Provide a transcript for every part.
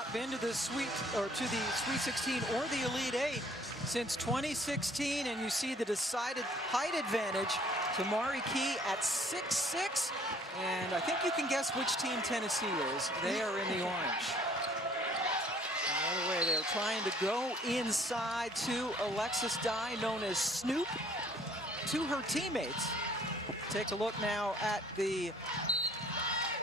not been to the Sweet 16 or the Elite Eight since 2016, and you see the decided height advantage to Mari Key at 6'6", and I think you can guess which team Tennessee is. They are in the orange. And the other way, they're trying to go inside to Alexis Dye, known as Snoop, to her teammates. Take a look now at the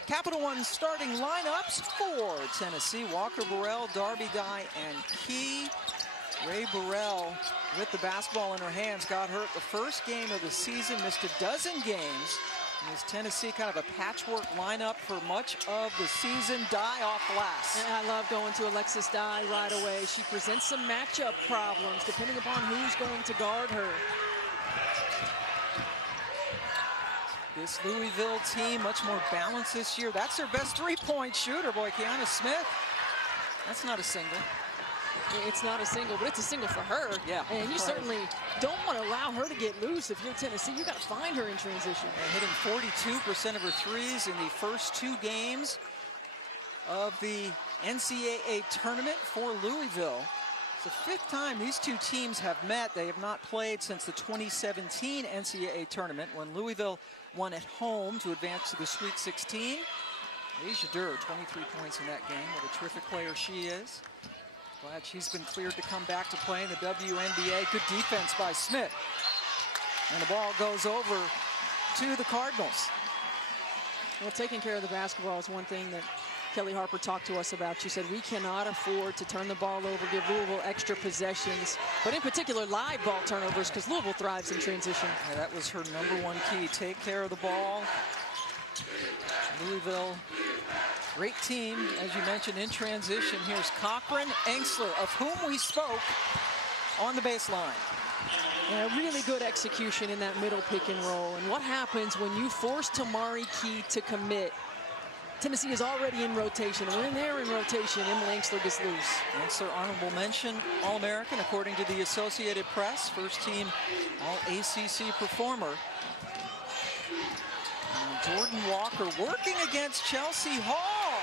Capital One starting lineups for Tennessee. Walker Burrell, Darby Guy, and Key. Ray Burrell with the basketball in her hands got hurt the first game of the season, missed a dozen games. And is Tennessee kind of a patchwork lineup for much of the season? Dye off last. And I love going to Alexis Dye right away. She presents some matchup problems depending upon who's going to guard her. This Louisville team much more balanced this year. That's their best three-point shooter, boy, Kiana Smith. That's not a single. It's not a single, but it's a single for her. Yeah. And you certainly don't want to allow her to get loose. If you're Tennessee, you got to find her in transition. And hitting 42% of her threes in the first two games of the NCAA tournament for Louisville. It's the fifth time these two teams have met. They have not played since the 2017 NCAA tournament when Louisville won at home to advance to the Sweet 16. Asia Durr, 23 points in that game. What a terrific player she is. Glad she's been cleared to come back to play in the WNBA. Good defense by Smith. And the ball goes over to the Cardinals. Well, taking care of the basketball is one thing that Kelly Harper talked to us about. She said, we cannot afford to turn the ball over, give Louisville extra possessions, but in particular live ball turnovers, because Louisville thrives in transition. Yeah, that was her #1 key. Take care of the ball. Louisville, great team, as you mentioned, in transition. Here's Cochran, Inksler, of whom we spoke, on the baseline. Yeah, really good execution in that middle pick and roll. And what happens when you force Tamari Key to commit? Tennessee is already in rotation. When they're in rotation, Emily Inksler gets loose. Inksler, honorable mention, All-American, according to the Associated Press. First team All-ACC performer. Jordan Walker working against Chelsea Hall.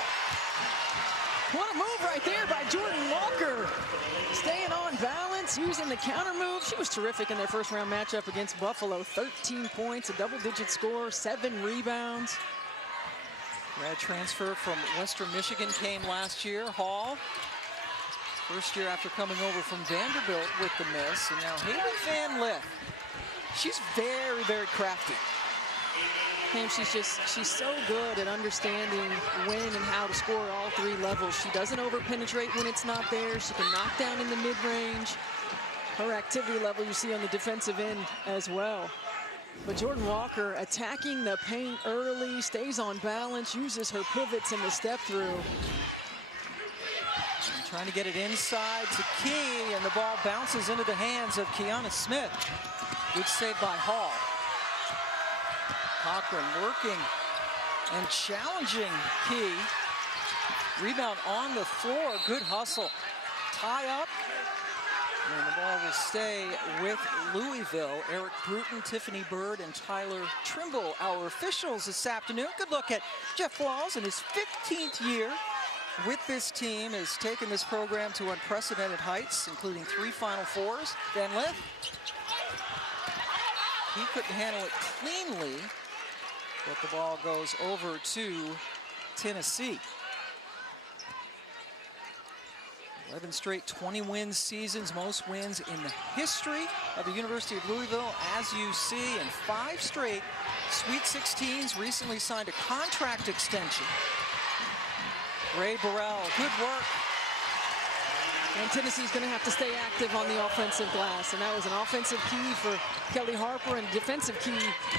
What a move right there by Jordan Walker. Staying on balance, using the counter move. She was terrific in their first round matchup against Buffalo. 13 points, a double-digit score, 7 rebounds. Grad transfer from Western Michigan came last year. Hall, first year after coming over from Vanderbilt with the miss. And now Hailey Van Lith. She's very, very crafty. And she's so good at understanding when and how to score all three levels. She doesn't over-penetrate when it's not there. She can knock down in the mid-range. Her activity level you see on the defensive end as well. But Jordan Walker attacking the paint early, stays on balance, uses her pivots in the step through. And trying to get it inside to Key, and the ball bounces into the hands of Kiana Smith. Good save by Hall. Cochran working and challenging Key. Rebound on the floor, good hustle. Tie up, and the ball will stay with Louisville. Eric Bruton, Tiffany Bird, and Tyler Trimble, our officials this afternoon. Good look at Jeff Walls in his 15th year with this team, has taken this program to unprecedented heights, including 3 Final Fours. Van Lith, he couldn't handle it cleanly, but the ball goes over to Tennessee. 11 straight 20-win seasons, most wins in the history of the University of Louisville, as you see, and 5 straight Sweet 16s. Recently signed a contract extension. Ray Burrell, good work. And Tennessee's going to have to stay active on the offensive glass. And that was an offensive key for Kelly Harper and defensive key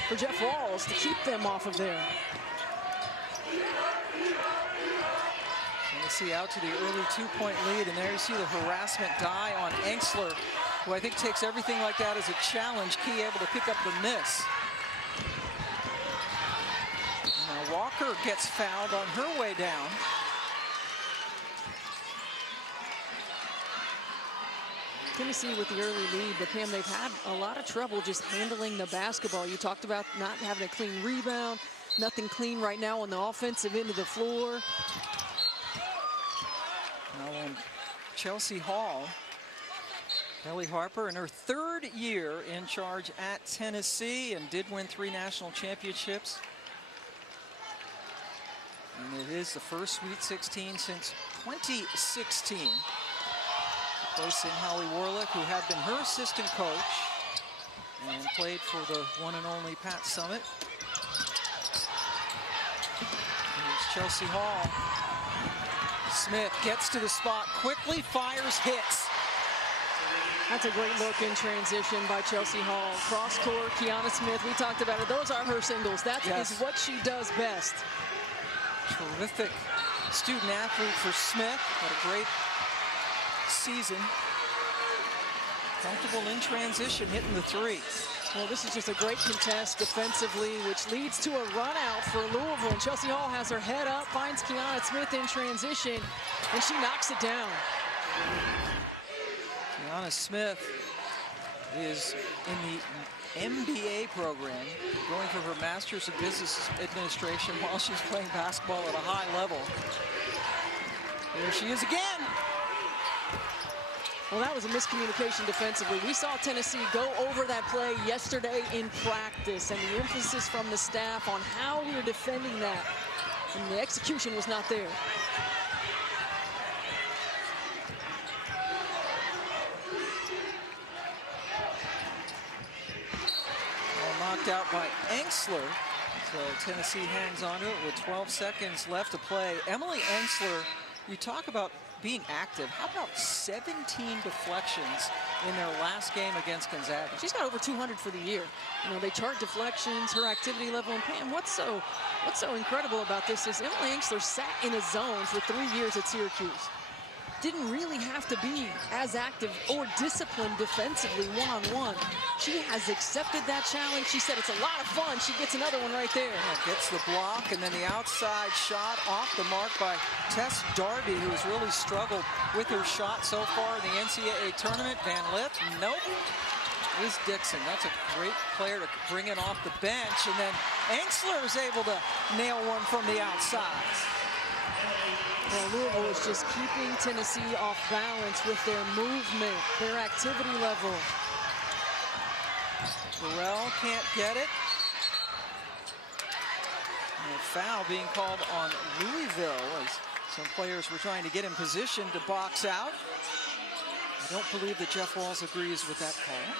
for Jeff Walls to keep them off of there. Tennessee out to the early 2-point lead, and there you see the harassment die on Inksler, who I think takes everything like that as a challenge. Key able to pick up the miss. Now Walker gets fouled on her way down. Tennessee with the early lead, but Pam, they've had a lot of trouble just handling the basketball. You talked about not having a clean rebound, nothing clean right now on the offensive end of the floor. And Chelsea Hall, Kelly Harper, in her 3rd year in charge at Tennessee, and did win 3 national championships. And it is the first Sweet 16 since 2016. Replacing Holly Warlick, who had been her assistant coach and played for the one and only Pat Summit. Here's Chelsea Hall. Smith gets to the spot quickly, fires, hits. That's a great look in transition by Chelsea Hall. Cross court, Kiana Smith, we talked about it. Those are her singles. That is what she does best. Terrific student athlete for Smith. Had a great season. Comfortable in transition, hitting the 3. Well, this is just a great contest defensively, which leads to a run out for Louisville. And Chelsea Hall has her head up, finds Kiana Smith in transition, and she knocks it down. Kiana Smith is in the MBA program, going for her Master's of Business Administration while she's playing basketball at a high level. There she is again. Well, that was a miscommunication defensively. We saw Tennessee go over that play yesterday in practice, and the emphasis from the staff on how we were defending that, and the execution was not there. Knocked out by Inksler. So Tennessee hangs on to it with 12 seconds left to play. Emily Inksler, you talk about being active. How about 17 deflections in their last game against Gonzaga? She's got over 200 for the year. You know, they chart deflections, her activity level, and what's so incredible about this is Emily Inksler sat in a zone for 3 years at Syracuse. Didn't really have to be as active or disciplined defensively one-on-one. She has accepted that challenge. She said it's a lot of fun. She gets another one right there. Yeah, gets the block, and then the outside shot off the mark by Tess Darby, who has really struggled with her shot so far in the NCAA tournament. Van Lith, nope. Is Dixon. That's a great player to bring in off the bench, and then Inksler is able to nail one from the outside. Well, Louisville is just keeping Tennessee off balance with their movement, their activity level. Burrell can't get it. And a foul being called on Louisville as some players were trying to get in position to box out. I don't believe that Jeff Walz agrees with that call.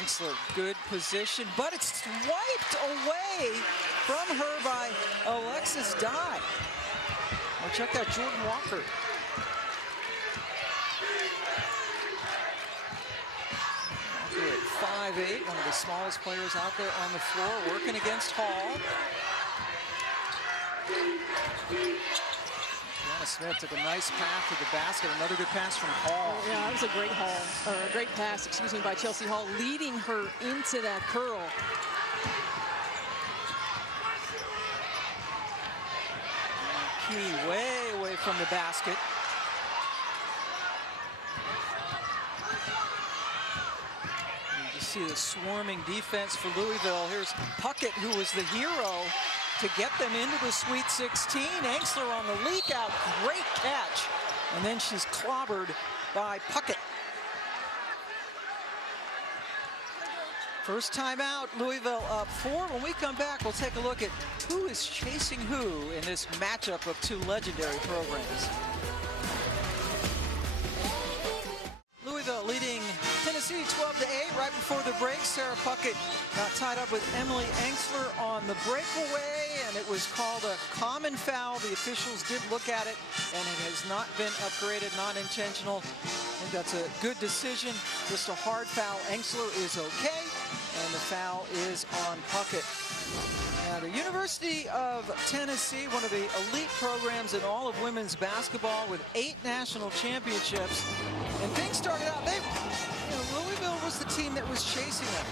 Inksler, good position, but it's wiped away from her by Alexis Dye. Well, check out Jordan Walker. Walker at 5'8", one of the smallest players out there on the floor, working against Hall. Smith took a nice pass to the basket. Another good pass from Hall. Yeah, that was a great pass, excuse me, by Chelsea Hall, leading her into that curl. Key way away from the basket. You just see the swarming defense for Louisville. Here's Puckett, who was the hero to get them into the Sweet 16. Inksler on the leak out, great catch. And then she's clobbered by Puckett. First time out, Louisville up 4. When we come back, we'll take a look at who is chasing who in this matchup of two legendary programs. Louisville leading Tennessee 12-8 right before the break. Sarah Puckett got tied up with Emily Inksler on the breakaway, and it was called a common foul. The officials did look at it, and it has not been upgraded, not intentional. I think that's a good decision. Just a hard foul. Inksler is okay, and the foul is on Puckett. Now, the University of Tennessee, one of the elite programs in all of women's basketball with 8 national championships. And things started out, Louisville was the team that was chasing them.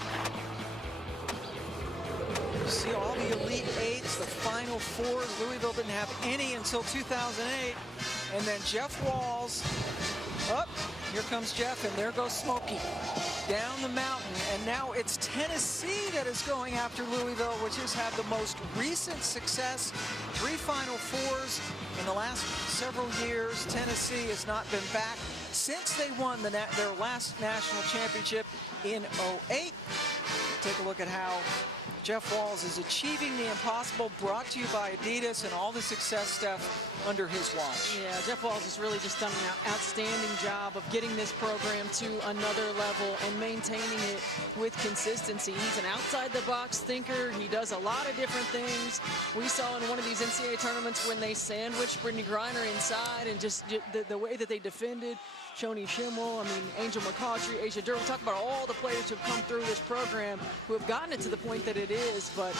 You see all the Elite Eights, the Final Fours. Louisville didn't have any until 2008. And then Jeff Walz, here comes Jeff, and there goes Smokey. down the mountain, and now it's Tennessee that is going after Louisville, which has had the most recent success. 3 Final Fours in the last several years. Tennessee has not been back since they won their last national championship in '08. Take a look at how Jeff Walz is achieving the impossible, brought to you by Adidas, and all the success stuff under his watch. Yeah, Jeff Walz has really just done an outstanding job of getting this program to another level and maintaining it with consistency. He's an outside-the-box thinker. He does a lot of different things. We saw in one of these NCAA tournaments when they sandwiched Brittany Griner inside, and just the way that they defended. Shoni Schimmel, I mean, Angel McCautry, Asia Durr. We talk about all the players who have come through this program who have gotten it to the point that it is. But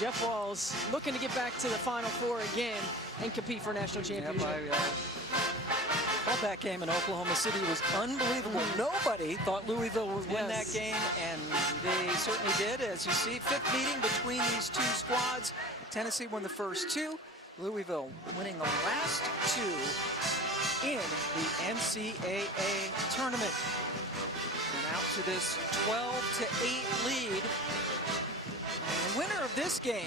Jeff Walz looking to get back to the Final Four again and compete for a national championship. Thought that game in Oklahoma City was unbelievable. Nobody thought Louisville would win that game, and they certainly did. As you see, 5th meeting between these two squads. Tennessee won the first 2. Louisville winning the last 2 in the NCAA tournament. And out to this 12-8 lead. And the winner of this game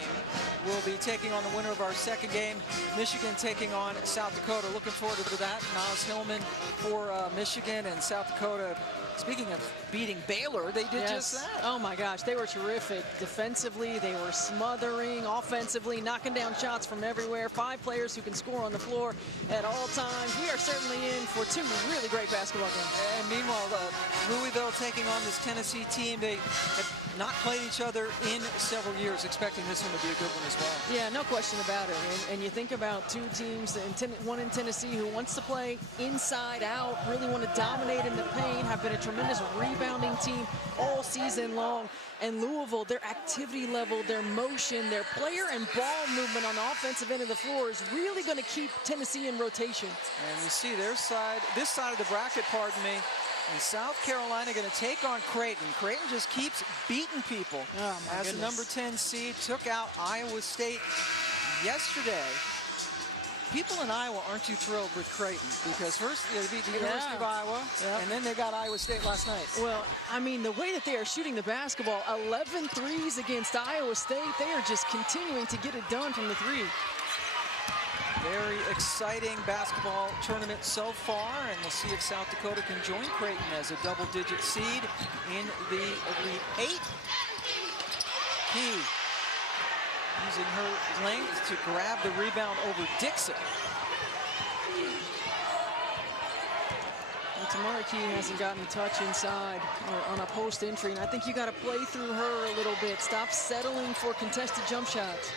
will be taking on the winner of our second game, Michigan taking on South Dakota. Looking forward to that. Naz Hillman for Michigan, and South Dakota, speaking of beating Baylor, they did just that. Oh my gosh, they were terrific. Defensively, they were smothering. Offensively, knocking down shots from everywhere. 5 players who can score on the floor at all times. We are certainly in for 2 really great basketball games. And meanwhile, Louisville taking on this Tennessee team. They have not played each other in several years, expecting this one to be a good one as well. Yeah, no question about it. And you think about 2 teams, one in Tennessee who wants to play inside out, really want to dominate in the paint, have been a tremendous rebounding team all season long. And Louisville, their activity level, their motion, their player and ball movement on the offensive end of the floor is really going to keep Tennessee in rotation. And you see their side, this side of the bracket, pardon me, and South Carolina going to take on Creighton. Creighton just keeps beating people. Oh, my As goodness. the number 10 seed, took out Iowa State yesterday. People in Iowa aren't too thrilled with Creighton, because first they beat the University of Iowa, and then they got Iowa State last night. Well, I mean, the way that they are shooting the basketball, 11 threes against Iowa State, they are just continuing to get it done from the 3. Very exciting basketball tournament so far, and we'll see if South Dakota can join Creighton as a double-digit seed in the Elite 8. Key using her length to grab the rebound over Dixon. And Tamara Key hasn't gotten a touch inside or on a post entry, and I think you got to play through her a little bit. Stop settling for contested jump shots.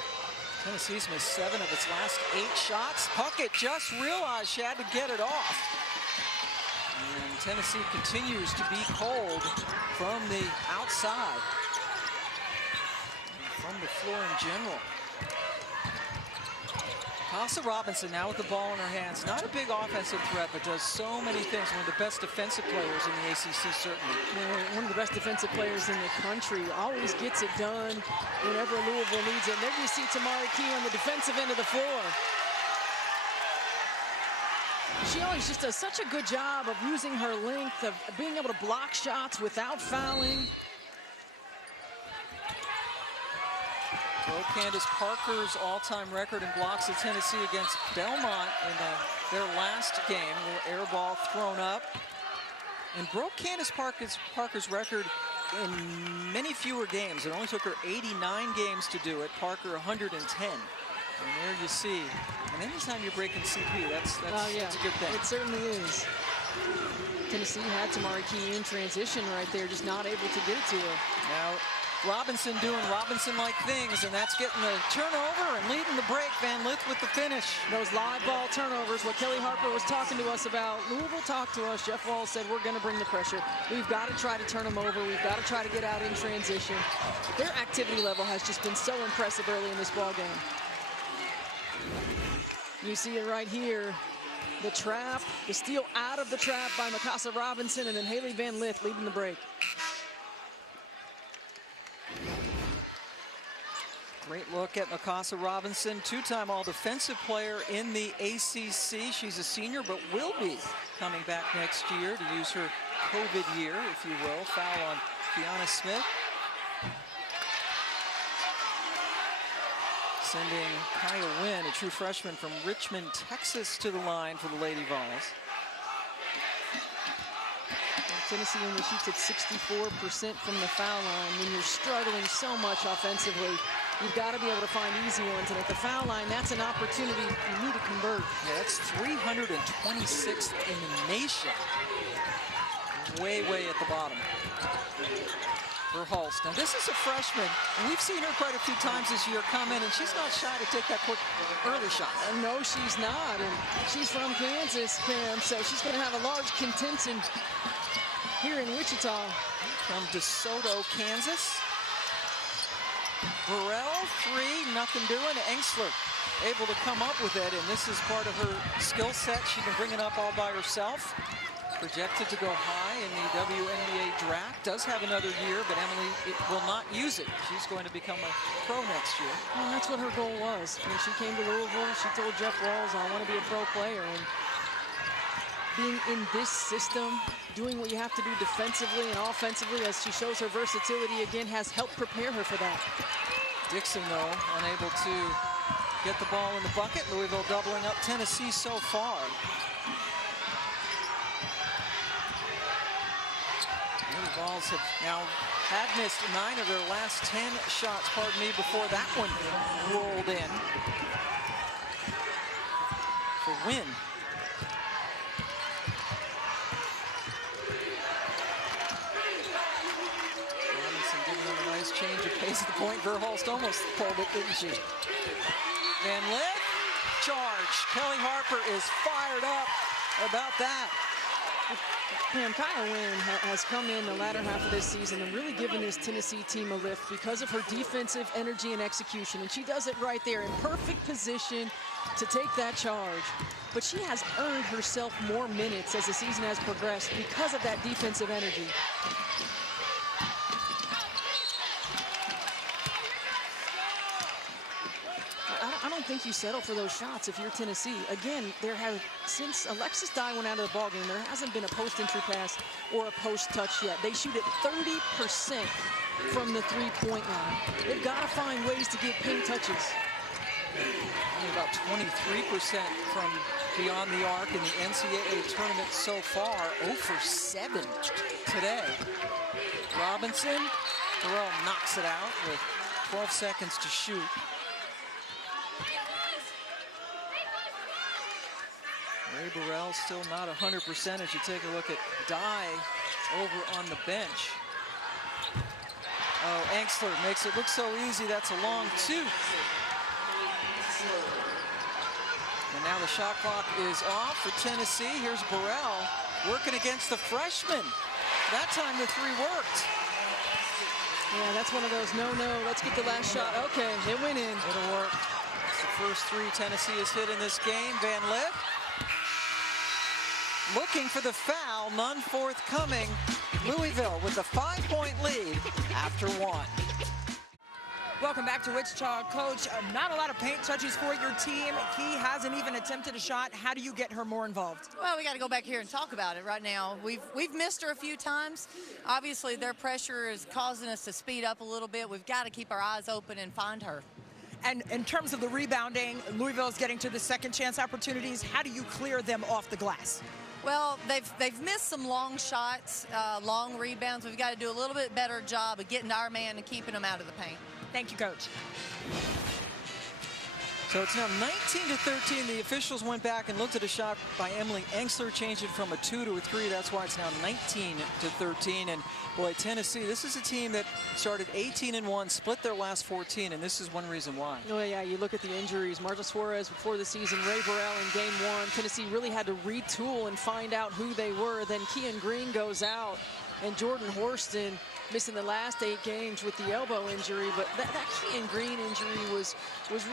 Tennessee's missed 7 of its last 8 shots. Puckett just realized she had to get it off. And Tennessee continues to be cold from the outside, and from the floor in general. Casa Robinson now with the ball in her hands. Not a big offensive threat, but does so many things. One of the best defensive players in the ACC, certainly. Yeah, one of the best defensive players in the country. Always gets it done whenever Louisville needs it. And there you see Tamara Key on the defensive end of the floor. She always just does such a good job of using her length, of being able to block shots without fouling. Broke Candace Parker's all-time record in blocks at Tennessee against Belmont in their last game. A little air ball thrown up. And broke Candace Parker's record in many fewer games. It only took her 89 games to do it. Parker 110. And there you see. And anytime you're breaking CP, that's a good thing. It certainly is. Tennessee had Tamara Key in transition right there, just not able to get it to her. Now, Robinson doing Robinson-like things, and that's getting the turnover and leading the break. Van Lith with the finish. Those live ball turnovers, what Kelly Harper was talking to us about. Louisville talked to us. Jeff Walz said, we're going to bring the pressure. We've got to try to turn them over. We've got to try to get out in transition. Their activity level has just been so impressive early in this ball game. You see it right here. The trap, the steal out of the trap by Mikasa Robinson, and then Hailey Van Lith leading the break. Great look at Mikasa Robinson, 2-time all-defensive player in the ACC. She's a senior, but will be coming back next year to use her COVID year, if you will. Foul on Kiana Smith. Sending Kaya Wynn, a true freshman from Richmond, Texas, to the line for the Lady Vols. Tennessee only shoots at 64% from the foul line. When you're struggling so much offensively, you've got to be able to find easy ones. And at the foul line, that's an opportunity you need to convert. Yeah, that's 326th in the nation. Way, way at the bottom. Verhulst. Now, this is a freshman. We've seen her quite a few times this year come in, and she's not shy to take that quick early shot. No, she's not. And she's from Kansas, Pam, so she's going to have a large contingent here in Wichita. From DeSoto, Kansas. Burrell, three, nothing doing. Inksler able to come up with it, and this is part of her skill set. She can bring it up all by herself. Projected to go high in the WNBA draft. Does have another year, but Emily will not use it. She's going to become a pro next year. Well, that's what her goal was. When she came to Louisville, she told Jeff Walls, I want to be a pro player. And being in this system, doing what you have to do defensively and offensively, as she shows her versatility again, has helped prepare her for that. Dixon, though, unable to get the ball in the bucket. Louisville doubling up Tennessee so far. The Vols have now missed 9 of their last 10 shots, pardon me, before that one rolled in. For Wynn. Robinson giving them a nice change of pace at the point. Verhulst almost pulled it, didn't she? Van Lith, charge. Kelly Harper is fired up about that. Pam, Kaya Wynn has come in the latter half of this season and really given this Tennessee team a lift because of her defensive energy and execution. And she does it right there in perfect position to take that charge. But she has earned herself more minutes as the season has progressed because of that defensive energy. I don't think you settle for those shots if you're Tennessee. Again, since Alexis Dye went out of the ballgame, there hasn't been a post entry pass or a post touch yet. They shoot at 30% from the three-point line. They've got to find ways to get paint touches. Only about 23% from beyond the arc in the NCAA tournament so far. 0 for 7 today. Robinson, Burrell knocks it out with 12 seconds to shoot. Ray Burrell still not 100% as you take a look at Dye over on the bench. Oh, Inksler makes it look so easy. That's a long 2. And now the shot clock is off for Tennessee. Here's Burrell working against the freshman. That time the 3 worked. Yeah, that's one of those no, let's get the last shot. Okay, it went in. It'll work. It's the first 3 Tennessee has hit in this game. Van Lith looking for the foul, none forthcoming. Louisville with a 5-point lead after 1. Welcome back to Wichita. Coach, not a lot of paint touches for your team. Key hasn't even attempted a shot. How do you get her more involved? Well, we got to go back here and talk about it right now. We've missed her a few times. Obviously, their pressure is causing us to speed up a little bit. We've got to keep our eyes open and find her. And in terms of the rebounding, Louisville is getting to the second chance opportunities. How do you clear them off the glass? Well, they've missed some long shots, long rebounds. We've got to do a little bit better job of getting to our man and keeping them out of the paint. Thank you, Coach. So it's now 19-13. The officials went back and looked at a shot by Emily Inksler, changed it from a 2 to a 3. That's why it's now 19-13. And boy, Tennessee, this is a team that started 18-1, split their last 14, and this is one reason why. Oh yeah, you look at the injuries. Marta Suarez before the season, Ray Burrell in game 1. Tennessee really had to retool and find out who they were. Then Kian Green goes out, and Jordan Horston missing the last 8 games with the elbow injury. But that Kian Green injury was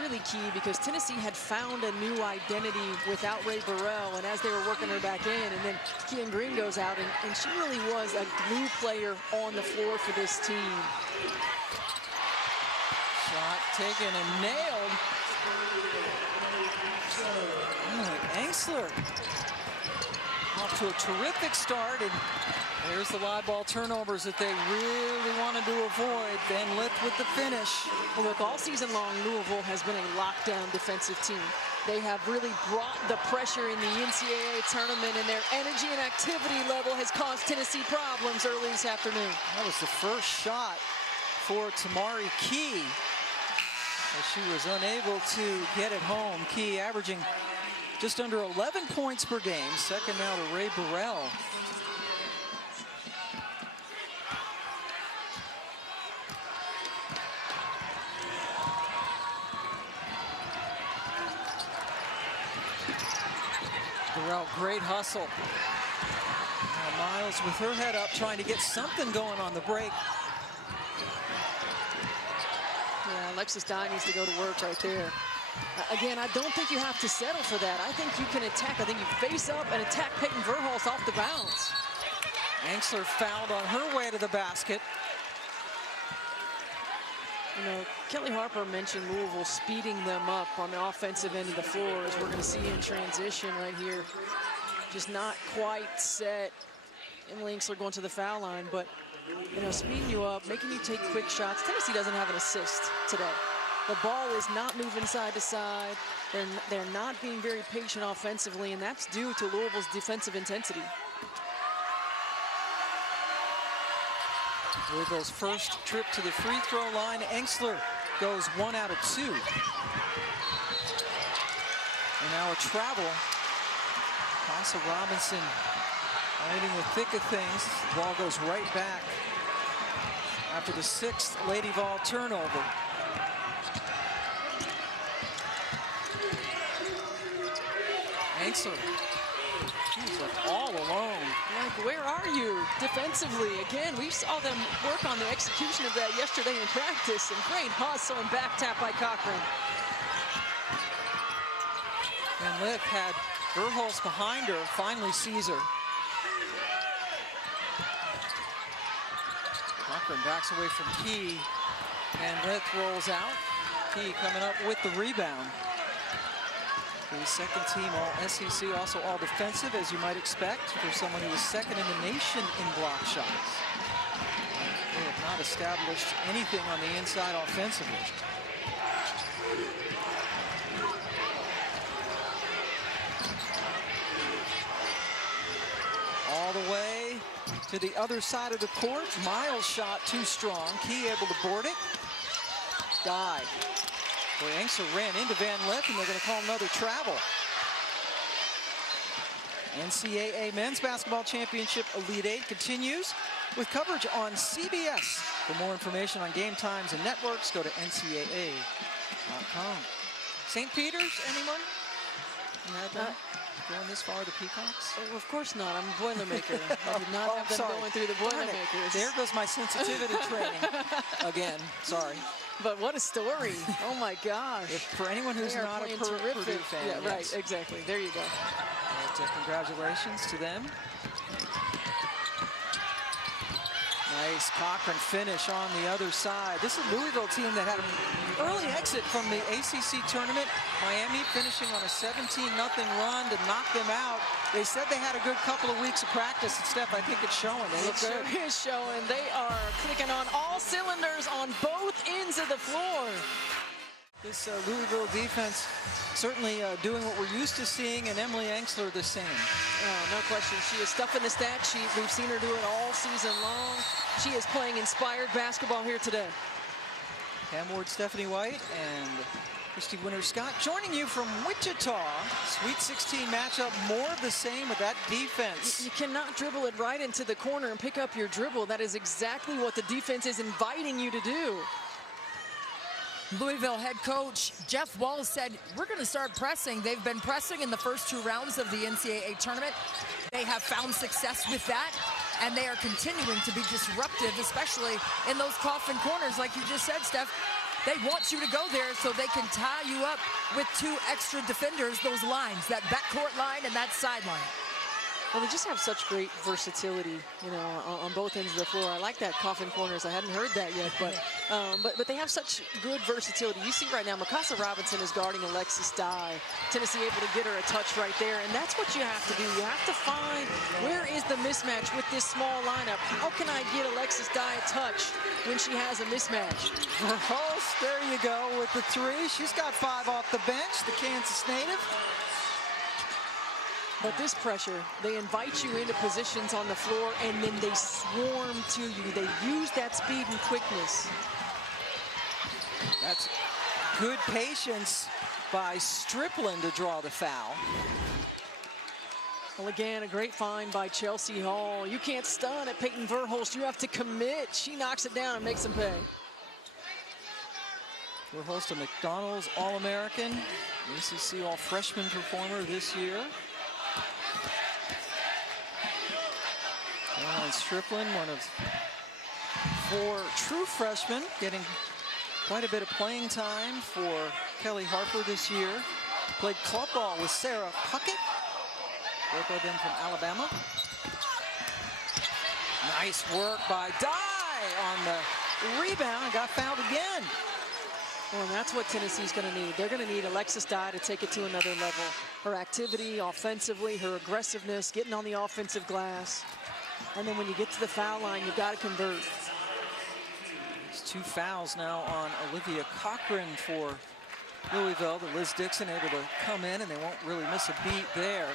really key because Tennessee had found a new identity without Ray Burrell, and as they were working her back in, and then Kian Green goes out, and she really was a glue player on the floor for this team. Shot taken and nailed. Inksler off to a terrific start, and there's the live ball turnovers that they really wanted to avoid. Van Lith with the finish. Well, look, all season long, Louisville has been a lockdown defensive team. They have really brought the pressure in the NCAA tournament, and their energy and activity level has caused Tennessee problems early this afternoon. That was the first shot for Tamari Key, as she was unable to get it home. Key averaging just under 11 points per game. Second now to Ray Burrell. Burrell, great hustle. Now Miles with her head up, trying to get something going on the break. Yeah, Alexis Dye needs to go to work right there. Again, I don't think you have to settle for that. I think you can attack. I think you face up and attack Peyton Verhulst off the bounce. Inksler fouled on her way to the basket. You know, Kelly Harper mentioned Louisville speeding them up on the offensive end of the floor, as we're going to see in transition right here. Just not quite set. Emily Inksler going to the foul line, but, you know, speeding you up, making you take quick shots. Tennessee doesn't have an assist today. The ball is not moving side to side. They're not being very patient offensively, and that's due to Louisville's defensive intensity. Louisville's first trip to the free throw line. Inksler goes 1 out of 2. And now a travel. Casa Robinson right in the thick of things. The ball goes right back after the 6th Lady Vol turnover. Inksler, he's left all alone. Like, where are you defensively? Again, we saw them work on the execution of that yesterday in practice, and great hustle and back tap by Cochran. Van Lith had Verhulst behind her, finally sees her. Cochran backs away from Key. Van Lith rolls out. Key coming up with the rebound. The second team all SEC, also all defensive, as you might expect, for someone who was second in the nation in block shots. They have not established anything on the inside offensively. All the way to the other side of the court. Miles' shot too strong. Key able to board it. Died. Boy, Inksler ran into Van Lith, and they're going to call another travel. NCAA Men's Basketball Championship Elite 8 continues with coverage on CBS. For more information on game times and networks, go to ncaa.com. St. Peter's, anyone? Going this far, the Peacocks? Oh, of course not. I'm a Boilermaker. I did not have them going through the Boilermakers. There goes my sensitivity training. Again, sorry. But what a story. Oh, my gosh. For anyone who's not a Purdue fan. Yeah, right, exactly. There you go. But, congratulations to them. Nice Cochran finish on the other side. This is a Louisville team that had an early exit from the ACC tournament. Miami finishing on a 17-0 run to knock them out. They said they had a good couple of weeks of practice, and Steph, I think it's showing. They look good. It sure is showing. They are clicking on all cylinders on both ends of the floor. This Louisville defense certainly doing what we're used to seeing, and Emily Inksler the same. Oh, no question. She is stuffing the stat sheet. We've seen her do it all season long. She is playing inspired basketball here today. Pam Ward, Stephanie White, and Christy Winter-Scott joining you from Wichita. Sweet 16 matchup, more of the same with that defense. You cannot dribble it right into the corner and pick up your dribble. That is exactly what the defense is inviting you to do. Louisville head coach Jeff Walz said, we're going to start pressing. They've been pressing in the first 2 rounds of the NCAA tournament. They have found success with that, and they are continuing to be disruptive, especially in those coffin corners, like you just said, Steph. They want you to go there so they can tie you up with 2 extra defenders, those lines, that backcourt line and that sideline. Well, they just have such great versatility, you know, on both ends of the floor. I like that coffin corners. I hadn't heard that yet, but they have such good versatility. You see right now, Mikasa Robinson is guarding Alexis Dye. Tennessee able to get her a touch right there, and that's what you have to do. You have to find where is the mismatch with this small lineup. How can I get Alexis Dye a touch when she has a mismatch? Verhulst, there you go with the three. She's got 5 off the bench, the Kansas native. But this pressure, they invite you into positions on the floor, and then they swarm to you. They use that speed and quickness. That's good patience by Stripling to draw the foul. Well, again, a great find by Chelsea Hall. You can't stun at Peyton Verhulst. You have to commit. She knocks it down and makes them pay. Verhulst, a McDonald's All-American, ACC All-Freshman performer this year. And Stripling, one of 4 true freshmen, getting quite a bit of playing time for Kelly Harper this year. Played club ball with Sarah Puckett, both of them from Alabama. Nice work by Dye on the rebound and got fouled again. Well, and that's what Tennessee's going to need. They're going to need Alexis Dye to take it to another level. Her activity offensively, her aggressiveness, getting on the offensive glass. And then when you get to the foul line, you've got to convert. There's 2 fouls now on Olivia Cochran for Louisville. The Liz Dixon able to come in, and they won't really miss a beat there.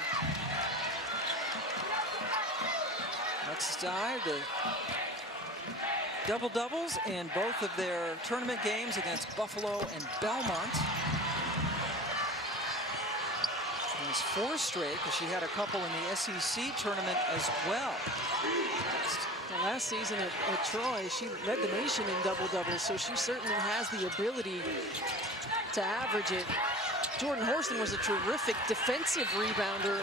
Alexis Dye, the double-doubles in both of their tournament games against Buffalo and Belmont. It was 4 straight because she had a couple in the SEC tournament as well. Well, last season at Troy, she led the nation in double-doubles, so she certainly has the ability to average it. Jordan Horston was a terrific defensive rebounder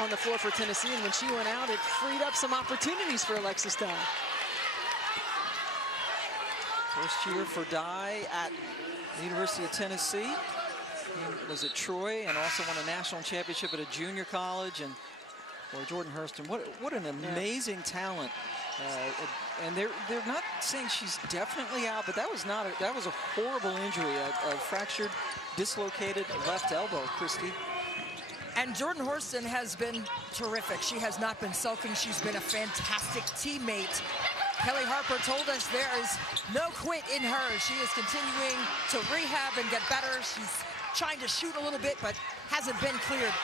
on the floor for Tennessee, and when she went out, it freed up some opportunities for Alexis Dye. First year for Dye at the University of Tennessee. He was at Troy and also won a national championship at a junior college. And boy, Jordan Hurston, what an amazing talent. And they're not saying she's definitely out, but that was a horrible injury, a fractured, dislocated left elbow, Christy. And Jordan Horston has been terrific. She has not been sulking. She's been a fantastic teammate. Kelly Harper told us there is no quit in her. She is continuing to rehab and get better. She's trying to shoot a little bit, but hasn't been cleared.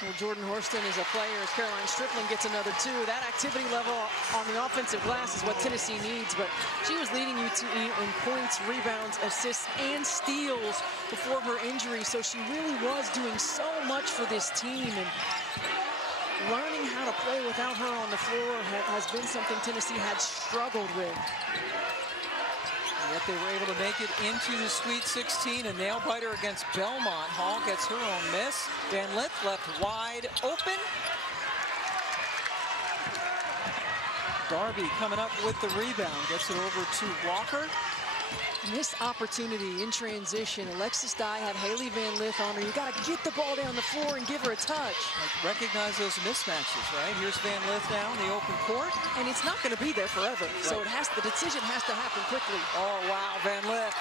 Well, Jordan Horston is a player as Caroline Stripling gets another 2. That activity level on the offensive glass is what Tennessee needs, but she was leading UTE in points, rebounds, assists, and steals before her injury, so she really was doing so much for this team, and learning how to play without her on the floor has been something Tennessee had struggled with. Yet they were able to make it into the Sweet 16, a nail-biter against Belmont. Hall gets her own miss. Van Lith left wide open. Darby coming up with the rebound. Gets it over to Walker. Missed opportunity in transition. Alexis Dye had Hailey Van Lith on her. You got to get the ball down the floor and give her a touch. Like, recognize those mismatches, right? Here's Van Lith now in the open court. And it's not going to be there forever. Right. So the decision has to happen quickly. Oh, wow, Van Lith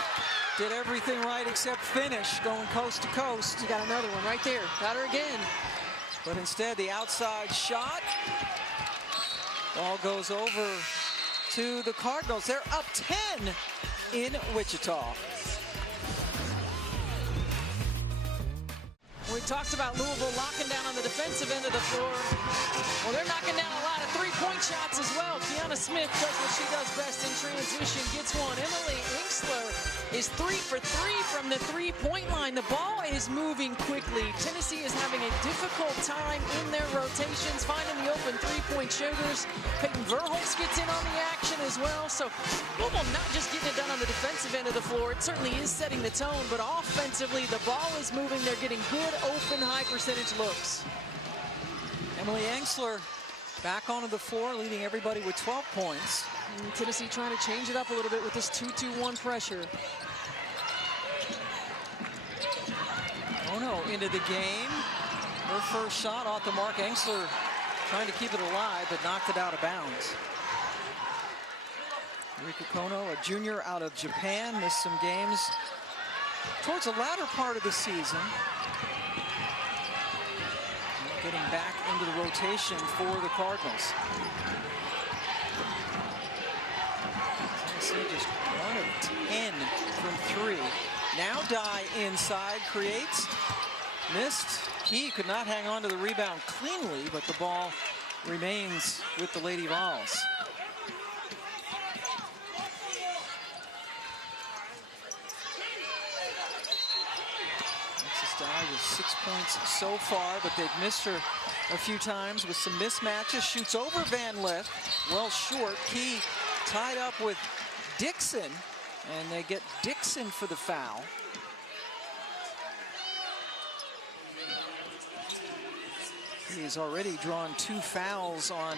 did everything right except finish, going coast to coast. You got another one right there. Got her again. But instead, the outside shot. Ball goes over to the Cardinals. They're up 10. In Wichita. We talked about Louisville locking down on the defensive end of the floor. Well, they're knocking down a lot of three-point shots as well. Kiana Smith does what she does best in transition, gets one. Emily Inksler is 3 for 3 from the three-point line. The ball is moving quickly. Tennessee is having a difficult time in their rotations, finding the open three-point shooters. Peyton Verhulst gets in on the action as well. So Louisville not just getting it done on the defensive end of the floor. It certainly is setting the tone, but offensively, the ball is moving. They're getting good, open, high-percentage looks. Emily Inksler back onto the floor, leading everybody with 12 points. And Tennessee trying to change it up a little bit with this 2-2-1 pressure. Oh no, into the game. Her first shot off the mark. Inksler trying to keep it alive, but knocked it out of bounds. Rika Kono, a junior out of Japan, missed some games towards the latter part of the season. Getting back into the rotation for the Cardinals. Tennessee just 1 of 10 from 3. Now Dye inside, creates, missed. Key could not hang on to the rebound cleanly, but the ball remains with the Lady Vols. Dye with 6 points so far, but they've missed her a few times with some mismatches. Shoots over Van Lith, well short. Key tied up with Dixon, and they get Dixon for the foul. He's already drawn 2 fouls on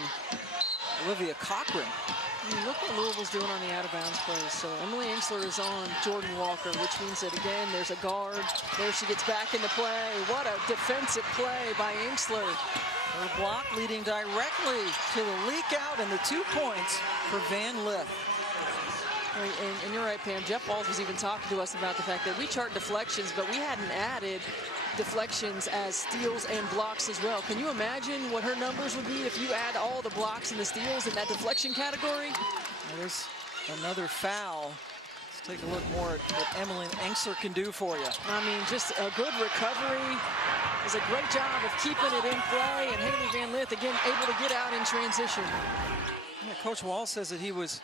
Olivia Cochran. I mean, look what Louisville's doing on the out-of-bounds plays. So Emily Inksler is on Jordan Walker, which means that, again, there's a guard. There she gets back into play. What a defensive play by Inksler. Her block leading directly to the leak out, and the 2 points for Van Lith. And you're right, Pam. Jeff Walls was even talking to us about the fact that we chart deflections, but we hadn't added deflections as steals and blocks as well. Can you imagine what her numbers would be if you add all the blocks and the steals in that deflection category? There's another foul. Let's take a look more at what Emily Inksler can do for you. I mean, just a good recovery. Does a great job of keeping it in play, and Hailey Van Lith, again, able to get out in transition. Yeah, Coach Wall says that he was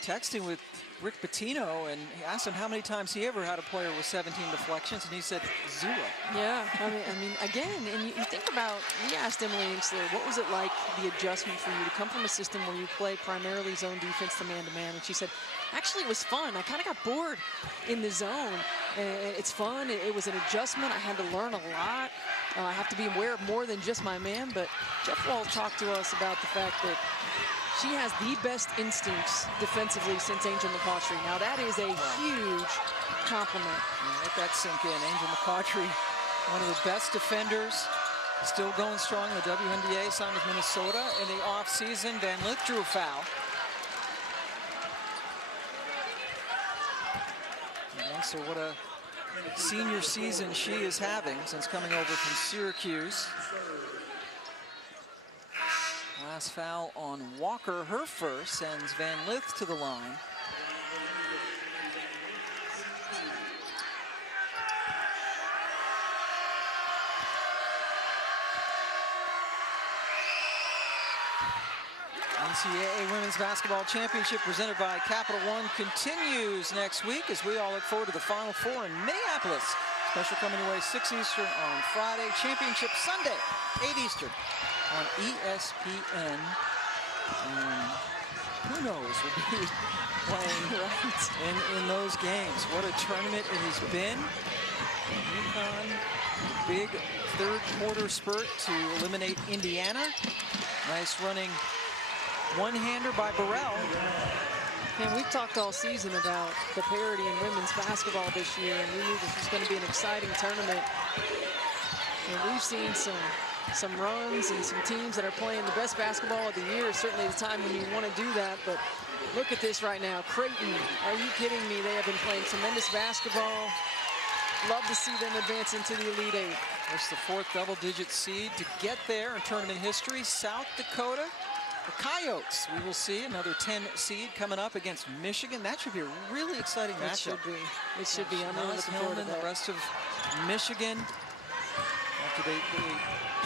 texting with Rick Pitino and he asked him how many times he ever had a player with 17 deflections, and he said 0. Yeah, I mean, again, and you think about, we asked Emily Inksler, what was it like, the adjustment for you to come from a system where you play primarily zone defense to man-to-man? And she said, actually, it was fun. I kind of got bored in the zone. It's fun. It was an adjustment. I had to learn a lot. I have to be aware of more than just my man. But Jeff Wall talked to us about the fact that she has the best instincts defensively since Angel McCautry. Now, that is a huge compliment. Yeah, let that sink in. Angel McCautry, one of the best defenders, still going strong in the WNBA, signed with Minnesota in the offseason. Van Lith drew a foul. And so what a senior season she is having since coming over from Syracuse. Last foul on Walker, her first, sends Van Lith to the line. NCAA Women's Basketball Championship presented by Capital One continues next week as we all look forward to the Final Four in Minneapolis. Special coming your way 6 Eastern on Friday. Championship Sunday, 8 Eastern on ESPN. And who knows, we'll be playing in those games. What a tournament it has been. UConn, big third quarter spurt to eliminate Indiana. Nice running one-hander by Burrell. And we've talked all season about the parity in women's basketball this year, and we knew this was going to be an exciting tournament. And we've seen some runs and some teams that are playing the best basketball of the year. Certainly the time when you want to do that, but look at this right now. Creighton, are you kidding me? They have been playing tremendous basketball. Love to see them advance into the Elite Eight. That's the 4th double-digit seed to get there in tournament history. South Dakota, the Coyotes. We will see another 10 seed coming up against Michigan. That should be a really exciting matchup. It should be. I'm really looking forward to that. The rest of Michigan. After they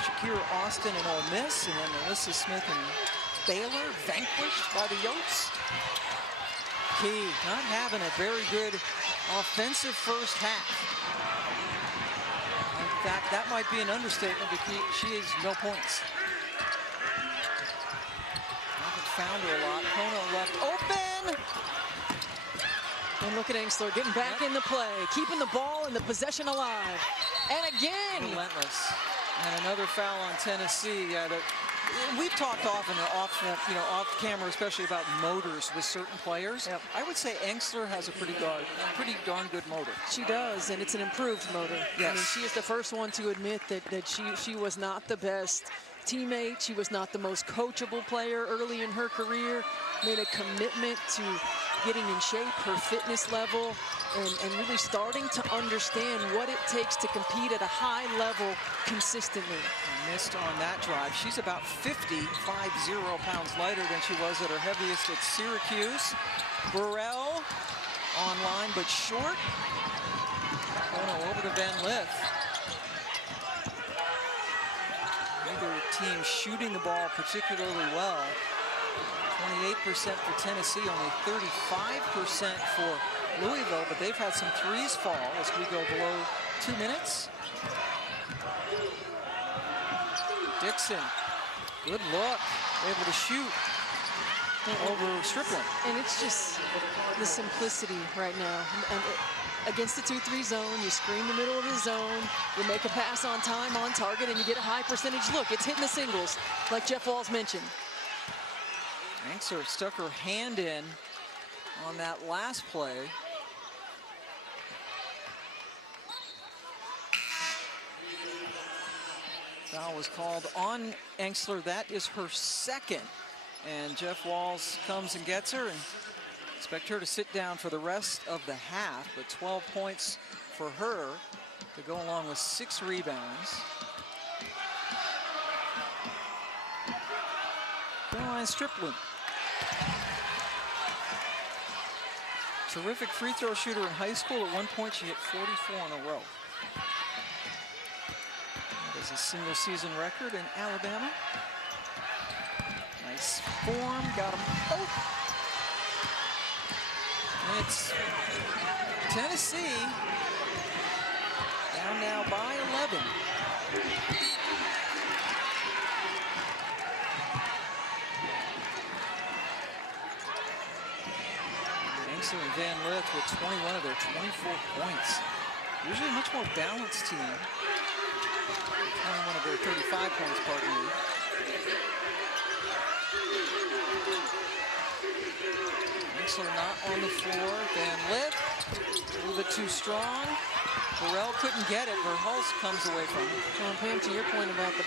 Shakira Austin and Ole Miss, and then Melissa Smith and Baylor vanquished by the Yotes. Key not having a very good offensive first half. In fact, that might be an understatement because she has no points. Haven't found her a lot. Kono left open. And look at Inksler getting back in the play, keeping the ball and the possession alive. And again. Relentless. And another foul on Tennessee. we've talked often off camera, especially about motors with certain players. Yep. I would say Inksler has a pretty darn good motor. She does, and it's an improved motor. Yes. I mean, she is the first one to admit that she was not the best teammate. She was not the most coachable player early in her career. Made a commitment to getting in shape, her fitness level, and really starting to understand what it takes to compete at a high level consistently. Missed on that drive. She's about 50 pounds lighter than she was at her heaviest at Syracuse. Burrell online but short. Over to Van Lith. Neither team shooting the ball particularly well. 28% for Tennessee, only 35% for Louisville, but they've had some threes fall as we go below 2 minutes. Dixon, good look, able to shoot over Stripling. And it's just the simplicity right now. And against the 2-3 zone, you screen the middle of the zone, you make a pass on time, on target, and you get a high percentage look. It's hitting the singles, like Jeff Walls mentioned. Inksler stuck her hand in on that last play. Foul was called on Inksler. That is her second. And Jeff Walls comes and gets her, and expect her to sit down for the rest of the half. But 12 points for her to go along with 6 rebounds. Caroline Stripling. Terrific free throw shooter in high school. At one point, she hit 44 in a row. That is a single season record in Alabama. Nice form, got him. Oh! And it's Tennessee down now by 11. Inksler and Van Lith with 21 of their 24 points. Usually a much more balanced team. 21 of their 35 points, pardon me. Inksler not on the floor. Van Lith, a little bit too strong. Burrell couldn't get it. Verhulst comes away from it. Well, Pam, to your point about the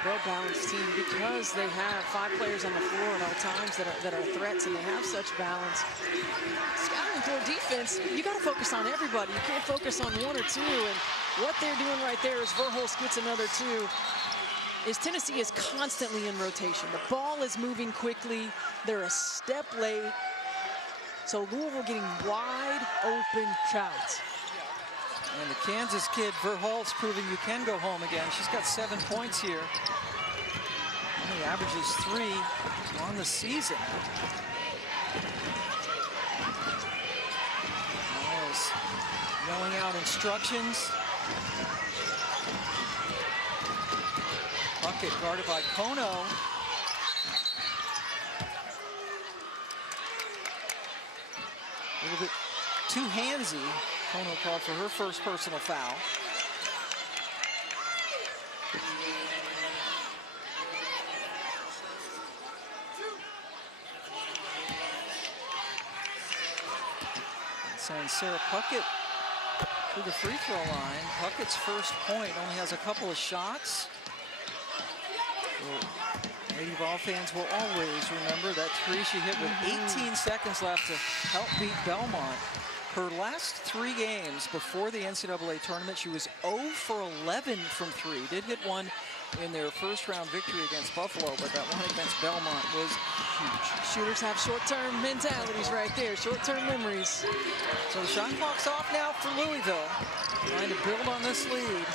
well-balanced team, because they have 5 players on the floor at all times that are threats, and they have such balance. Scouting for defense, you got to focus on everybody. You can't focus on 1 or 2. And what they're doing right there is Verhulst gets another 2. Is Tennessee is constantly in rotation. The ball is moving quickly. They're a step late. So Louisville getting wide open shots. And the Kansas kid, Verhulst, proving you can go home again. She's got 7 points here. Only averages 3 on the season. Miles yelling out instructions. Bucket guarded by Kono. A little bit too handsy. Kono called for her first personal foul. And sends Sarah Puckett to the free throw line. Puckett's first point, only has a couple of shots. Lady Vol fans will always remember that 3 she hit with 18 seconds left to help beat Belmont. Her last 3 games before the NCAA tournament, she was 0 for 11 from 3. Did hit one in their first round victory against Buffalo, but that one against Belmont was huge. Shooters have short-term mentalities right there, short-term memories. So the shot clock's off now for Louisville, trying to build on this lead.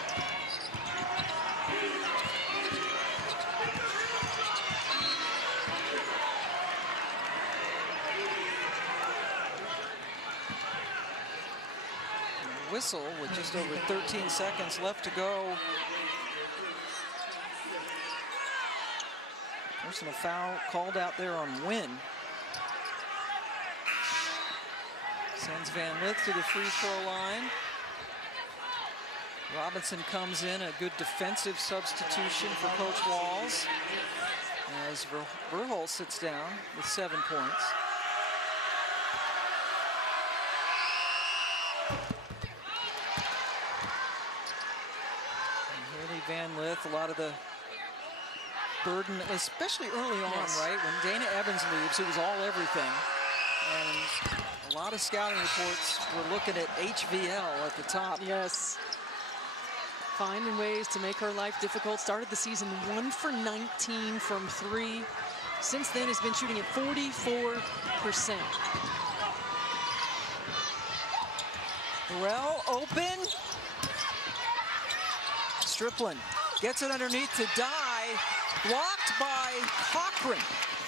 Whistle with just over 13 seconds left to go. Personal foul called out there on Wynn. Sends Van Lith to the free throw line. Robinson comes in, a good defensive substitution for Coach Walls. as Verhul sits down with 7 points. And Hailey Van Lith, a lot of the burden, especially early on, right? When Dana Evans leaves, it was all everything. And a lot of scouting reports were looking at HVL at the top. Yes. Finding ways to make her life difficult. Started the season 1 for 19 from 3. Since then has been shooting at 44%. Burrell open. Stripling gets it underneath to die. Blocked by Cochran,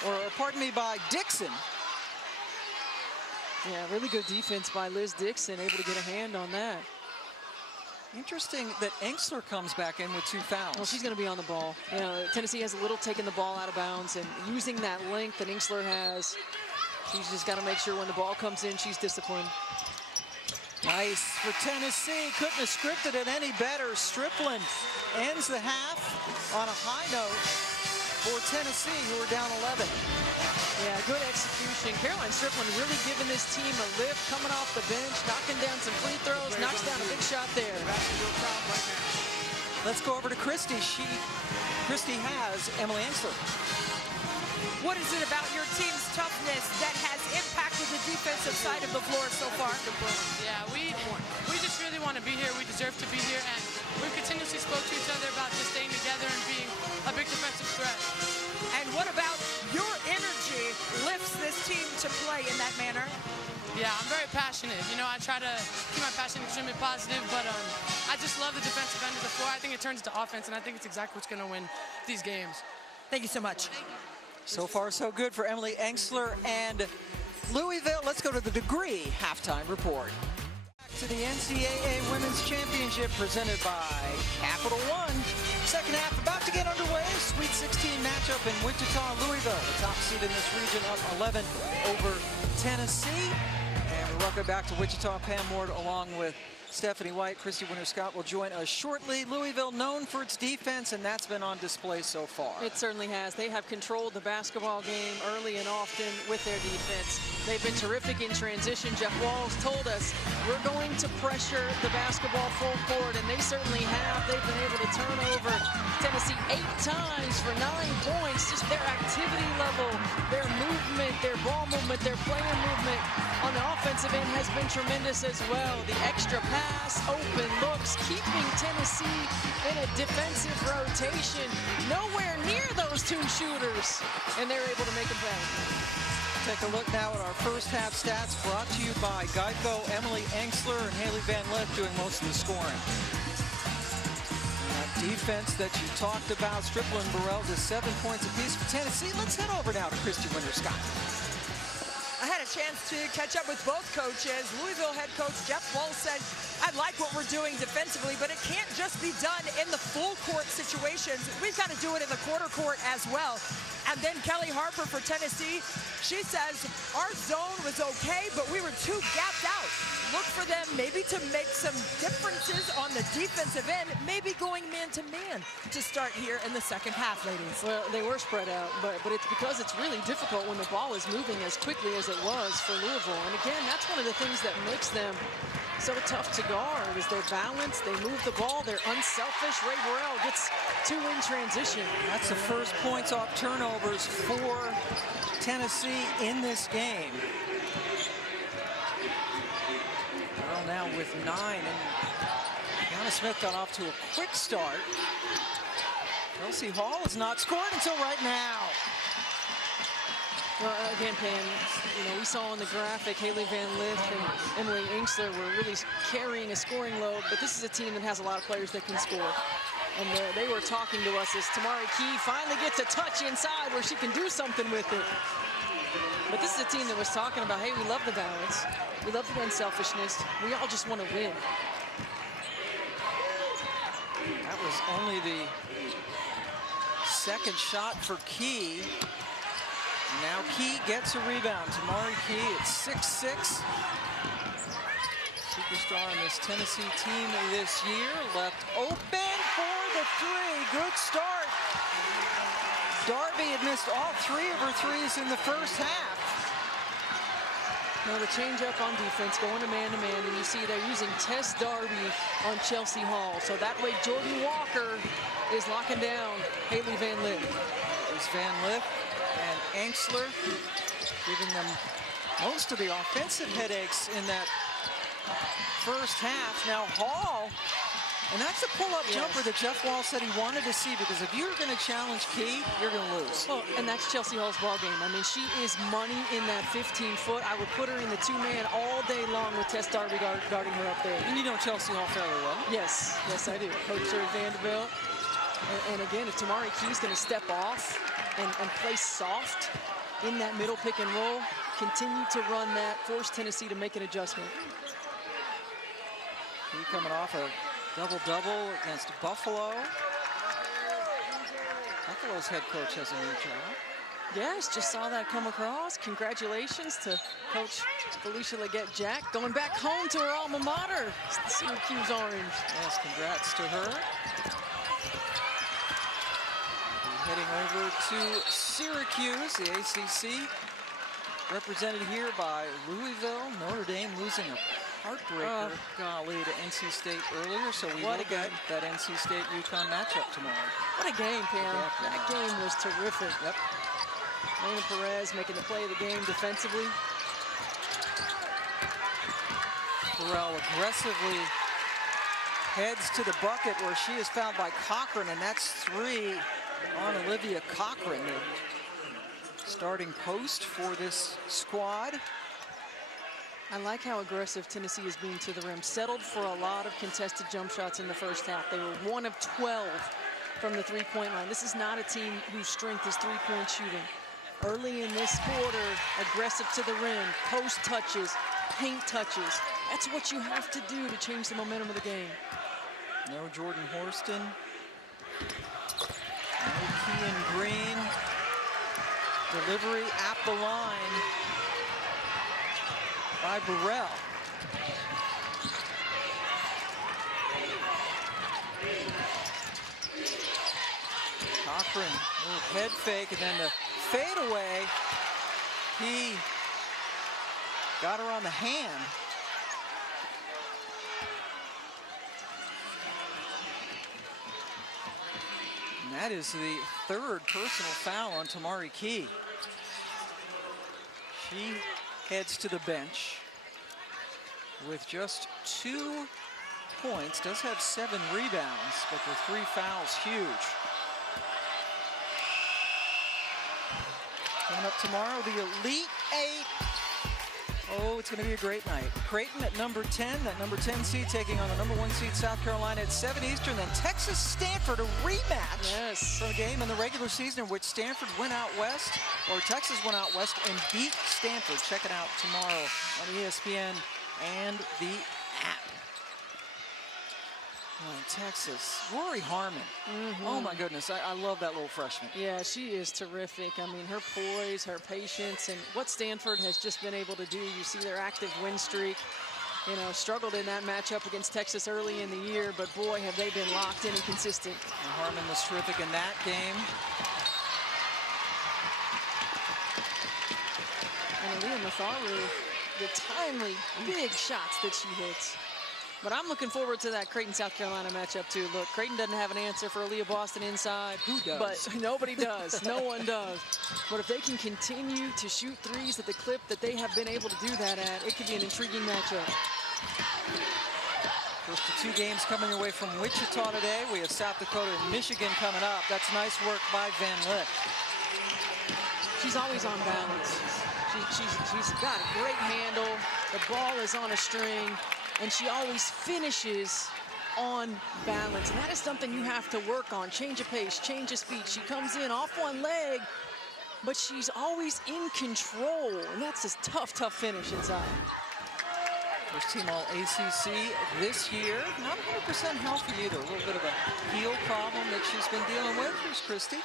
or pardon me, by Dixon. Yeah, really good defense by Liz Dixon, able to get a hand on that. Interesting that Inksler comes back in with 2 fouls. Well, she's going to be on the ball. You know, Tennessee has a little taking the ball out of bounds, and using that length that Inksler has, she's just got to make sure when the ball comes in, she's disciplined. Nice for Tennessee. Couldn't have scripted it any better. Stripling ends the half on a high note for Tennessee, who are down 11. Yeah, good execution. Caroline Stripling really giving this team a lift, coming off the bench, knocking down some free throws, knocks down a big shot there. Let's go over to Christy. Christy has Emily Inksler. What is it about your team's toughness that has impacted the defensive side of the floor so far? Yeah, we just really want to be here. We deserve to be here, and we've continuously spoke to each other about just staying together and being a big defensive threat. And what about your energy lifts this team to play in that manner? Yeah, I'm very passionate. You know, I try to keep my passion extremely positive, but I just love the defensive end of the floor. I think it turns into offense, and I think it's exactly what's going to win these games. Thank you so much. So far, so good for Emily Inksler and Louisville. Let's go to the Degree halftime report. Back to the NCAA Women's Championship presented by Capital One. Second half about to get underway. Sweet 16 matchup in Wichita, Louisville. The top seed in this region up 11 over Tennessee. And we're welcome back to Wichita. Pam Ward along with Stephanie White. Christy Winter-Scott will join us shortly. Louisville known for its defense, and that's been on display so far. It certainly has. They have controlled the basketball game early and often with their defense. They've been terrific in transition. Jeff Walls told us we're going to pressure the basketball full court, and they certainly have. They've been able to turn over Tennessee 8 times for 9 points. Just their activity level, their movement, their ball movement, their player movement on the offensive end has been tremendous as well. The extra pass, open looks, keeping Tennessee in a defensive rotation. Nowhere near those 2 shooters, and they're able to make them pay. Take a look now at our first half stats brought to you by Geico. Emily Inksler and Hailey Van Lith doing most of the scoring. That defense that you talked about, Stripling and Burrell, just 7 points apiece for Tennessee. Let's head over now to Christy Winter-Scott. I had a chance to catch up with both coaches. Louisville head coach Jeff Walls said, I like what we're doing defensively, but it can't just be done in the full court situations. We've got to do it in the quarter court as well. And then Kelly Harper for Tennessee, she says, our zone was okay, but we were too gapped out. Look for them maybe to make some differences on the defensive end, maybe going man-to-man to start here in the second half, ladies. Well, they were spread out, but it's because it's really difficult when the ball is moving as quickly as it was for Louisville. And again, that's one of the things that makes them so tough to guard is their balance. They move the ball. They're unselfish. Ray Burrell gets 2 in transition. That's the first points off turnovers for Tennessee in this game. Burrell now with 9, and Kiana Smith got off to a quick start. Kelsey Hall has not scored until right now. Well, again, Pam, you know, we saw on the graphic Hailey Van Lith and Emily Inksler were really carrying a scoring load, but this is a team that has a lot of players that can score. And they were talking to us as Tamari Key finally gets a touch inside where she can do something with it. But this is a team that was talking about, hey, we love the balance. We love the unselfishness. We all just want to win. That was only the second shot for Key. Now Key gets a rebound. Tamari Key at 6'6". Superstar on this Tennessee team this year. Left open for the 3. Good start Darby had missed all 3 of her threes in the first half. Now the change up on defense, going to man-to-man, and you see they're using Tess Darby on Chelsea Hall. So that way Jordan Walker is locking down Hailey Van Lith. There's Van Lith and Inksler giving them most of the offensive headaches in that first half. Now Hall, and that's a pull-up jumper that Jeff Wall said he wanted to see, because if you're going to challenge Key, you're going to lose. Well, and that's Chelsea Hall's ball game. I mean, she is money in that 15-foot. I would put her in the 2-man all day long with Tess Darby guarding her up there. And you know Chelsea Hall fairly well. Yes, yes, I do. Coach her at Vanderbilt. And again, if Tamari Key's going to step off and play soft in that middle pick and roll, continue to run that, force Tennessee to make an adjustment. Key coming off a double-double against Buffalo. Buffalo's head coach has a new job. Yes, just saw that come across. Congratulations to Coach Felicia Leggett-Jack, going back home to her alma mater, Syracuse Orange. Yes, congrats to her. Heading over to Syracuse, the ACC, represented here by Louisville. Notre Dame losing a heartbreaker, golly, to NC State earlier, so we will get that NC State-UConn matchup tomorrow. What a game, Pam. That game was terrific. Yep. Lena Perez making the play of the game defensively. Burrell aggressively heads to the bucket where she is fouled by Cochran, and that's 3 on Olivia Cochran, the starting post for this squad. I like how aggressive Tennessee is being to the rim. Settled for a lot of contested jump shots in the first half. They were 1 of 12 from the 3-point line. This is not a team whose strength is 3-point shooting. Early in this quarter, aggressive to the rim, post touches, paint touches. That's what you have to do to change the momentum of the game. No Jordan Horston. No Kean Green. Delivery at the line by Burrell. Cochran, little head fake, and then the fadeaway. He got her on the hand. And that is the 3rd personal foul on Tamari Key. She heads to the bench with just 2 points. Does have 7 rebounds, but the 3 fouls huge. Coming up tomorrow, the Elite 8. Oh, it's going to be a great night. Creighton at number 10, that number 10 seed taking on the number 1 seed South Carolina at 7 Eastern. Then Texas Stanford, a rematch from a game in the regular season in which Stanford went out west, or Texas went out west and beat Stanford. Check it out tomorrow on ESPN and the app. Oh, Texas, Rory Harmon. Oh my goodness, I love that little freshman. Yeah, she is terrific. I mean, her poise, her patience, and what Stanford has just been able to do. You see their active win streak. You know, struggled in that matchup against Texas early in the year, but boy, have they been locked in and consistent. And Harmon was terrific in that game. And Aaliyah Matharu, the timely, big shots that she hits. But I'm looking forward to that Creighton-South Carolina matchup, too. Look, Creighton doesn't have an answer for Aaliyah Boston inside. Who does? But nobody does. No one does. But if they can continue to shoot threes at the clip that they have been able to do that at, it could be an intriguing matchup. First of 2 games coming away from Wichita today. We have South Dakota and Michigan coming up. That's nice work by Van Lith. She's always on balance. She's got a great handle. The ball is on a string. And she always finishes on balance. And that is something you have to work on. Change of pace, change of speed. She comes in off 1 leg, but she's always in control. And that's a tough, tough finish inside. First team all ACC this year. Not 100% healthy either. A little bit of a heel problem that she's been dealing with. Here's Christy.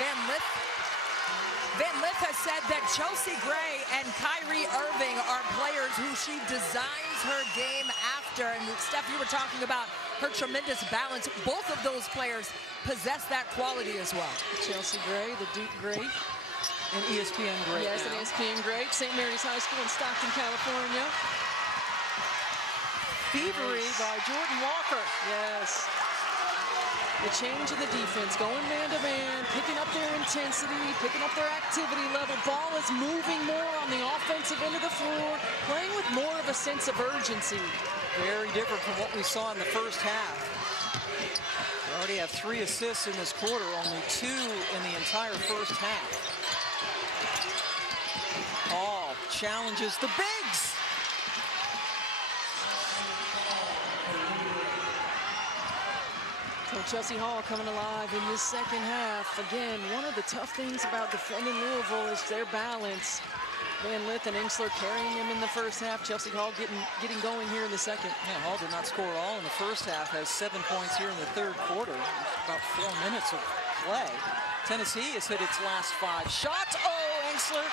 Van Lith has said that Chelsea Gray and Kyrie Irving are players who she designs her game after. And Steph, you were talking about her tremendous balance. Both of those players possess that quality as well. Chelsea Gray, the Duke great. An ESPN great. Yes, now. an ESPN great. St. Mary's High School in Stockton, California. Thievery by Jordan Walker. Yes. The change of the defense, going man-to-man, picking up their intensity, picking up their activity level. Ball is moving more on the offensive end of the floor, playing with more of a sense of urgency. Very different from what we saw in the first half. We already have 3 assists in this quarter, only 2 in the entire first half. Hall challenges the bigs. So Chelsea Hall coming alive in this second half. Again, one of the tough things about defending Louisville is their balance. Van Lith and Inksler carrying them in the first half. Chelsea Hall getting going here in the second. Yeah, Hall did not score at all in the first half, has 7 points here in the third quarter. About 4 minutes of play. Tennessee has hit its last 5 shots. Oh, Inksler,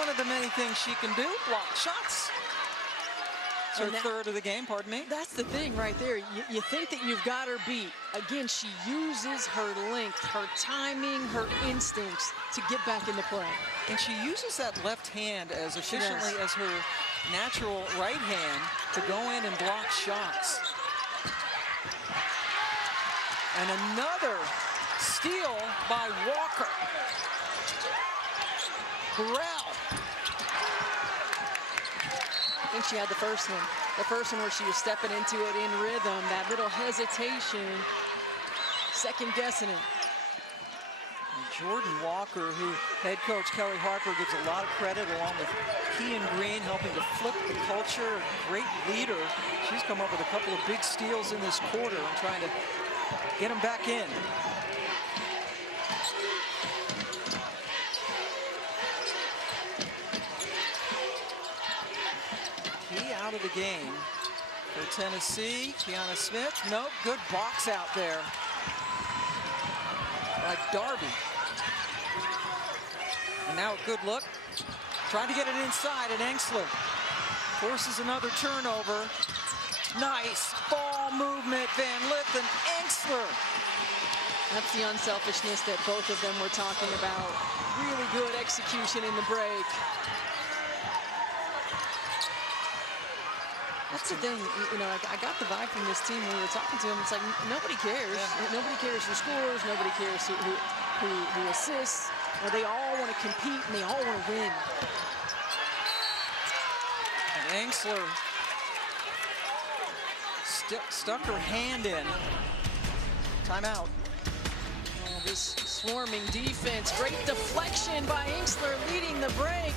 one of the many things she can do, block shots. It's her third of the game, pardon me. That's the thing right there. You think that you've got her beat. Again, she uses her length, her timing, her instincts to get back into play. And she uses that left hand as efficiently as her natural right hand to go in and block shots. And another steal by Walker. Burrell. I think she had the first one. The first one where she was stepping into it in rhythm, that little hesitation, second guessing it. And Jordan Walker, who head coach Kelly Harper gives a lot of credit, along with Kean Green, helping to flip the culture, a great leader. She's come up with a couple of big steals in this quarter and trying to get them back in. Out of the game for Tennessee. Kiana Smith, nope, good box out there by Darby. And now a good look, trying to get it inside, and Inksler forces another turnover. Nice ball movement, Van Lith and Inksler. That's the unselfishness that both of them were talking about. Really good execution in the break. That's the thing, you know, I got the vibe from this team when we were talking to them. It's like, nobody cares. Yeah. Nobody cares who scores. Nobody cares who assists. Well, they all want to compete, and they all want to win. And Inksler stuck her hand in. Timeout. Oh, this swarming defense. Great deflection by Inksler leading the break.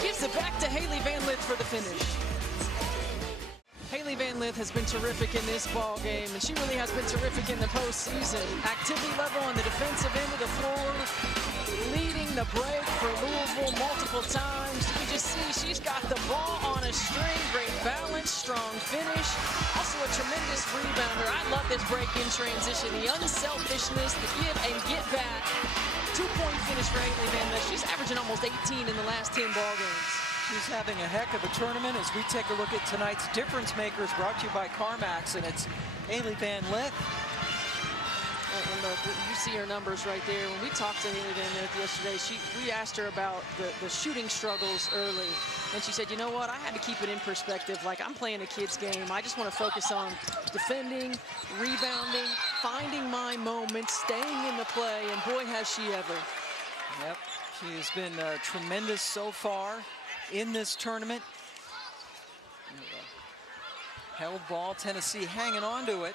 Gives it back to Hailey Van Lith for the finish. Hailey Van Lith has been terrific in this ball game, and she really has been terrific in the postseason. Activity level on the defensive end of the floor, leading the break for Louisville multiple times. You can just see she's got the ball on a string, great balance, strong finish, also a tremendous rebounder. I love this break in transition, the unselfishness, the give and get back. 2-point finish for Hailey Van Lith. She's averaging almost 18 in the last 10 ball games. She's having a heck of a tournament as we take a look at tonight's difference makers, brought to you by CarMax, and it's Hailey Van Lith. And look, you see her numbers right there. When we talked to Hailey Van Lith yesterday, we asked her about the shooting struggles early. And she said, you know what, I had to keep it in perspective. Like, I'm playing a kid's game. I just want to focus on defending, rebounding, finding my moments, staying in the play, and boy, has she ever. Yep, she has been tremendous so far in this tournament. Held ball, Tennessee hanging on to it.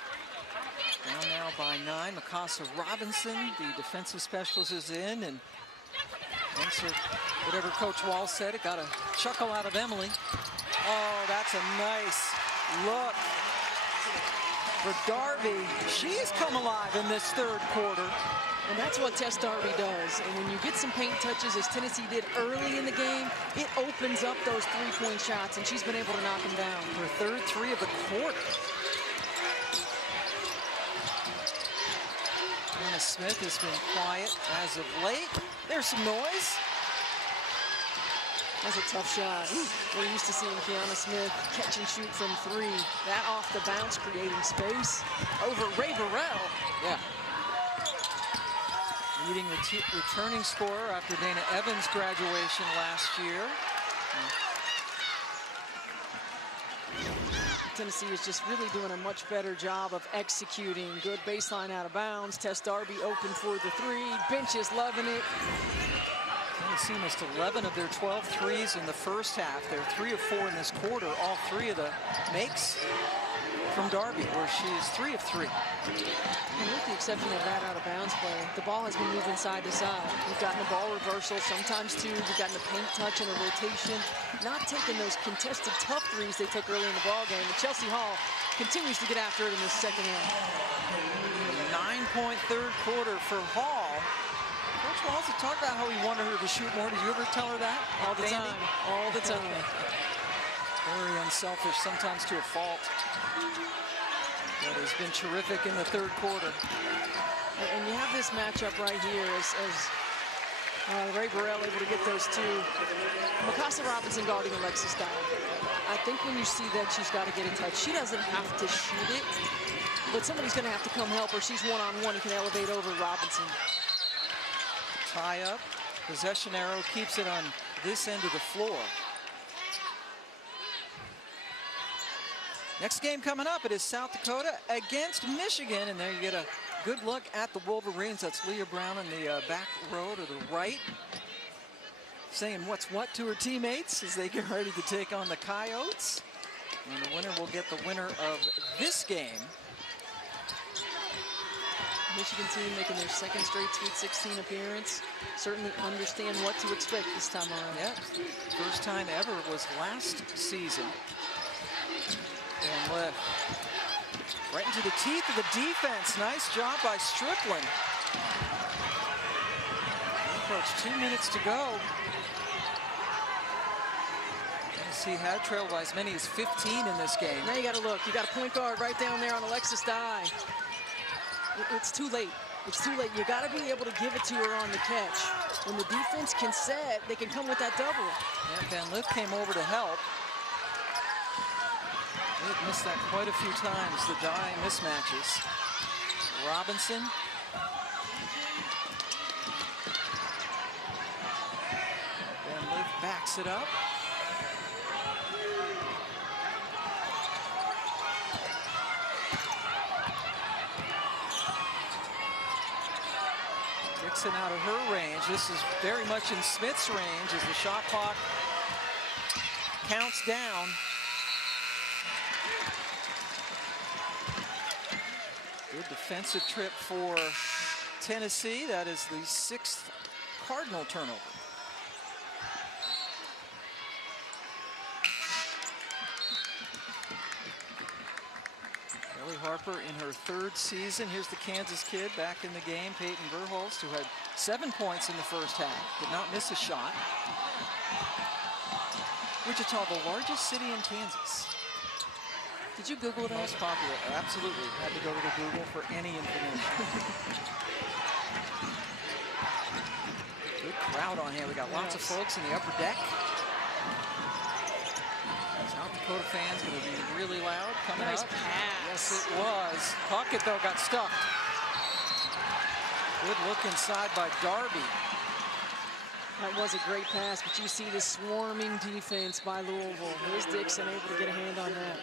Down now by 9. Mikasa Robinson, the defensive specialist, is in, and Inksler, whatever Coach Wall said, it got a chuckle out of Emily. Oh, that's a nice look for Darby. She's come alive in this third quarter. And that's what Tess Darby does. And when you get some paint touches, as Tennessee did early in the game, it opens up those three-point shots, and she's been able to knock them down. Her third 3 of the quarter. Anna Smith has been quiet as of late. There's some noise. That's a tough shot. We're used to seeing Kiana Smith catch and shoot from 3. That off the bounce, creating space over Ray Burrell. Yeah. Leading returning scorer after Dana Evans' graduation last year. Tennessee is just really doing a much better job of executing. Good baseline out of bounds. Tess Darby open for the 3. Bench is loving it. Tennessee missed 11 of their 12 threes in the first half. They're 3 of 4 in this quarter. All 3 of the makes from Darby, where she is 3 of 3. And with the exception of that out of bounds play, the ball has been moving side to side. We've gotten a ball reversal, sometimes 2. We've gotten a paint touch and a rotation. Not taking those contested tough threes they took early in the ball game. And Chelsea Hall continues to get after it in the second half. 9-point third quarter for Hall. Coach Walls had talked about how he wanted her to shoot more. Did you ever tell her that? All the time. All the time. Very unselfish, sometimes to a fault. But has been terrific in the third quarter. And you have this matchup right here as Ray Burrell able to get those 2. Mikasa Robinson guarding Alexis Dye. I think when you see that, she's got to get a touch. She doesn't have to shoot it, but somebody's going to have to come help her. She's one-on-one and can elevate over Robinson. Tie up. Possession arrow keeps it on this end of the floor. Next game coming up, it is South Dakota against Michigan, and there you get a good look at the Wolverines. That's Leah Brown in the back row to the right, saying what's what to her teammates as they get ready to take on the Coyotes. And the winner will get the winner of this game. Michigan team making their 2nd straight Sweet 16 appearance. Certainly understand what to expect this time around. Yeah, first time ever was last season. And Lith right into the teeth of the defense. Nice job by Stripling. Approach 2 minutes to go. Tennessee had trailed by as many as 15 in this game. Now you got to look. You got a point guard right down there on Alexis Dye. It's too late. It's too late. You got to be able to give it to her on the catch. When the defense can set, they can come with that double. Yeah, Van Lith came over to help. They've missed that quite a few times, the Dye mismatches. Robinson. Van Lith backs it up. Dixon out of her range. This is very much in Smith's range as the shot clock counts down. Good defensive trip for Tennessee. That is the 6th Cardinal turnover. Kelly Harper in her 3rd season. Here's the Kansas kid back in the game, Peyton Verhulst, who had 7 points in the first half. Did not miss a shot. Wichita, the largest city in Kansas. Did you Google that? Most popular, absolutely. Had to go to the Google for any information. Good crowd on hand. We got lots of folks in the upper deck. South Dakota fans going to be really loud coming nice up. Pass. Yes, it was. Puckett, though, got stuffed. Good look inside by Darby. That was a great pass, but you see the swarming defense by Louisville. Here's Dixon able to get a hand on that.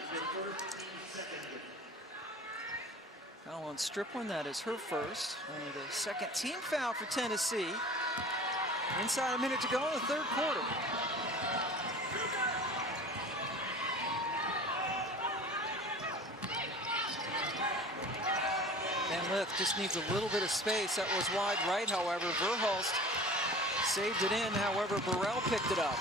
Foul on Stripling, that is her first. Only the 2nd team foul for Tennessee. Inside a minute to go in the 3rd quarter. Van Lith just needs a little bit of space. That was wide right, however. Verhulst saved it in, however, Burrell picked it up.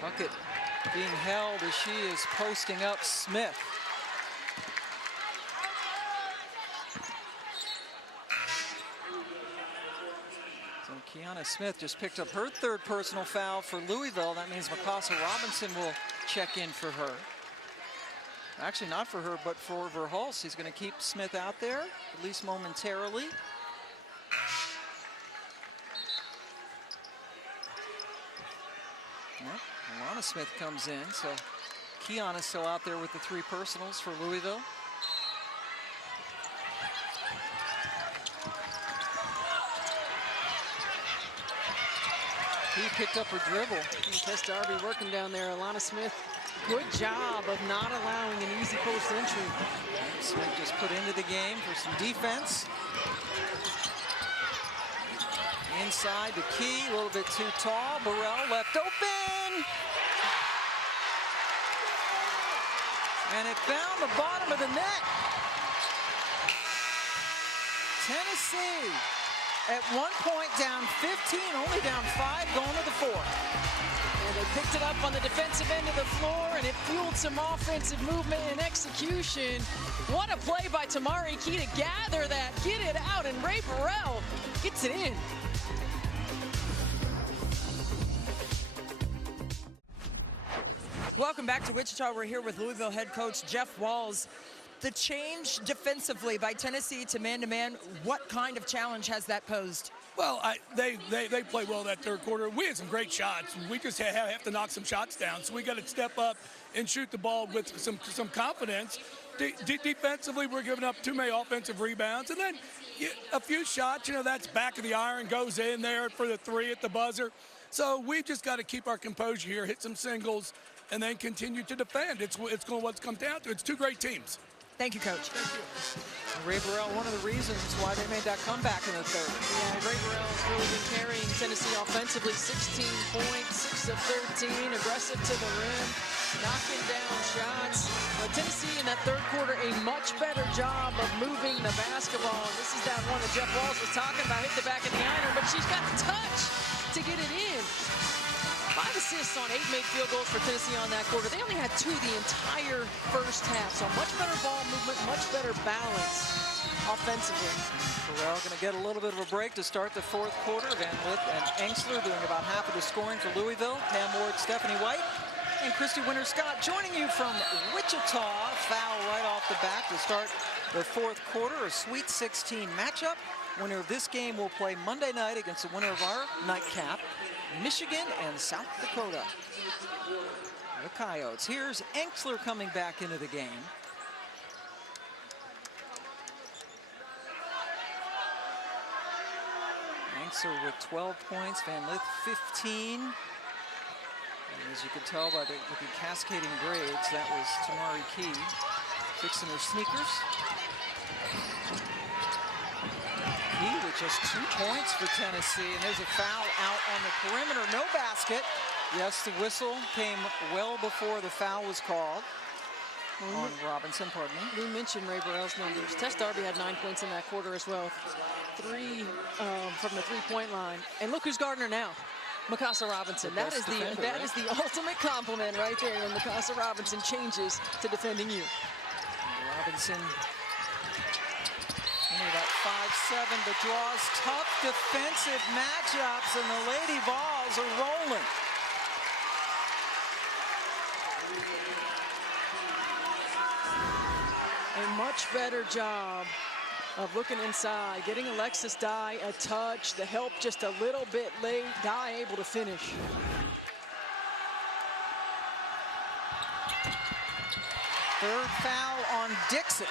Puckett being held as she is posting up Smith. So Kiana Smith just picked up her 3rd personal foul for Louisville. That means Mikasa Robinson will check in for her. Actually, not for her, but for Verhulst. He's going to keep Smith out there, at least momentarily. Yep. Alana Smith comes in, so Keon is still out there with the 3 personals for Louisville. He picked up her dribble. Tess Darby working down there. Alana Smith, good job of not allowing an easy post entry. Smith just put into the game for some defense. Inside the key, a little bit too tall. Burrell left open. And it found the bottom of the net. Tennessee at one point down 15, only down 5, going to the 4th. And they picked it up on the defensive end of the floor, and it fueled some offensive movement and execution. What a play by Tamari Key to gather that, get it out, and Ray Burrell gets it in. Welcome back to Wichita. We're here with Louisville head coach Jeff Walz. The change defensively by Tennessee to man-to-man, what kind of challenge has that posed? Well, they played well that third quarter. We had some great shots. We just have to knock some shots down. So we got to step up and shoot the ball with some confidence. Defensively, we're giving up too many offensive rebounds. And then a few shots, that's back of the iron, goes in there for the 3 at the buzzer. So we've just got to keep our composure here, hit some singles, and then continue to defend. It's what's come down to. It's 2 great teams. Thank you, Coach. Thank you. Ray Burrell, one of the reasons why they made that comeback in the 3rd. Yeah, Ray Burrell's really been carrying Tennessee offensively. 16 points, 6 of 13, aggressive to the rim, knocking down shots. Tennessee in that 3rd quarter, a much better job of moving the basketball. And this is that one that Jeff Walz was talking about, hit the back of the iron, but she's got the touch to get it in. 5 assists on 8 made field goals for Tennessee on that quarter. They only had 2 the entire first half, so much better ball movement, much better balance offensively. Burrell going to get a little bit of a break to start the 4th quarter. Van Lith and Inksler doing about half of the scoring for Louisville. Pam Ward, Stephanie White, and Christy Winter-Scott joining you from Wichita. Foul right off the bat to start the 4th quarter, a Sweet 16 matchup. Winner of this game will play Monday night against the winner of our nightcap, Michigan and South Dakota. The Coyotes. Here's Inksler coming back into the game. Inksler with 12 points, Van Lith 15. And as you could tell by with the cascading grades, that was Tamari Key fixing her sneakers. Key with just 2 points for Tennessee, and there's a foul out on the perimeter. No basket. Yes, the whistle came well before the foul was called on Robinson, pardon me. We mentioned Ray Burrell's numbers. Tess Darby had 9 points in that quarter as well. 3 from the 3-point line. And look who's guarding her now. Mikasa Robinson. That is the ultimate compliment right there when Mikasa Robinson changes to defending you. Robinson only about 5'7", but draws tough defensive matchups, and the Lady Vols are rolling. A much better job of looking inside, getting Alexis Dye a touch, the help just a little bit late, Dye able to finish. Third foul on Dixon.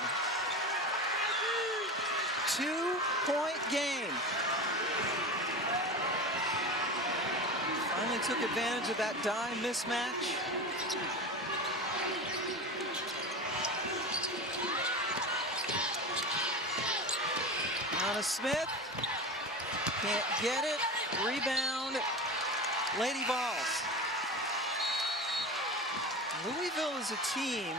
2-point game. Finally took advantage of that Dye mismatch. Anna Smith can't get it. Rebound, Lady Vols. Louisville is a team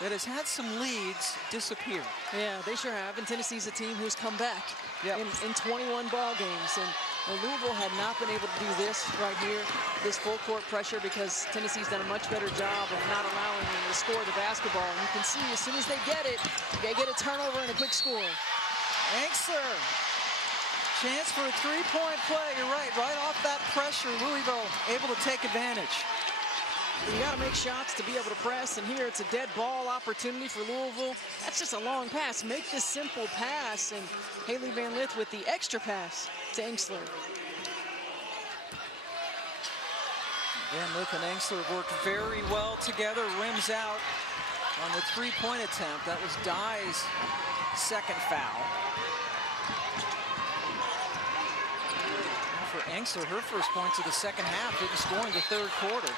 that has had some leads disappear. Yeah, they sure have. And Tennessee's a team who's come back in 21 ball games. And Louisville had not been able to do this right here, this full court pressure, because Tennessee's done a much better job of not allowing them to score the basketball. And you can see as soon as they get it, they get a turnover and a quick score. Inksler, chance for a 3-point play. You're right off that pressure, Louisville able to take advantage. You got to make shots to be able to press, and here it's a dead ball opportunity for Louisville. That's just a long pass. Make this simple pass, and Hailey Van Lith with the extra pass to Inksler. Van Lith and Inksler worked very well together. Rims out on the three-point attempt. That was Dye's second foul. And for Inksler, her first points of the second half, didn't score in the third quarter.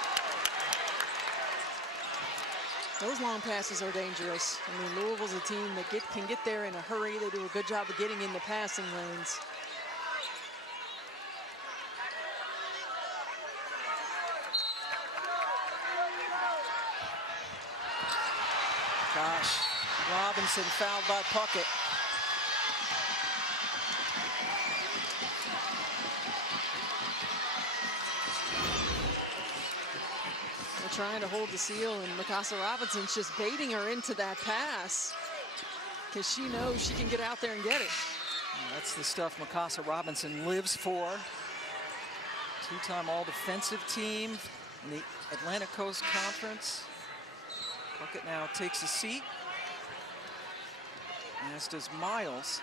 Those long passes are dangerous. I mean, Louisville's a team that can get there in a hurry. They do a good job of getting in the passing lanes. Gosh, Robinson fouled by Puckett. They're trying to hold the seal, and Mikasa Robinson's just baiting her into that pass because she knows she can get out there and get it. That's the stuff Mikasa Robinson lives for. Two-time all-defensive team in the Atlantic Coast Conference. Puckett now takes a seat, as does Miles.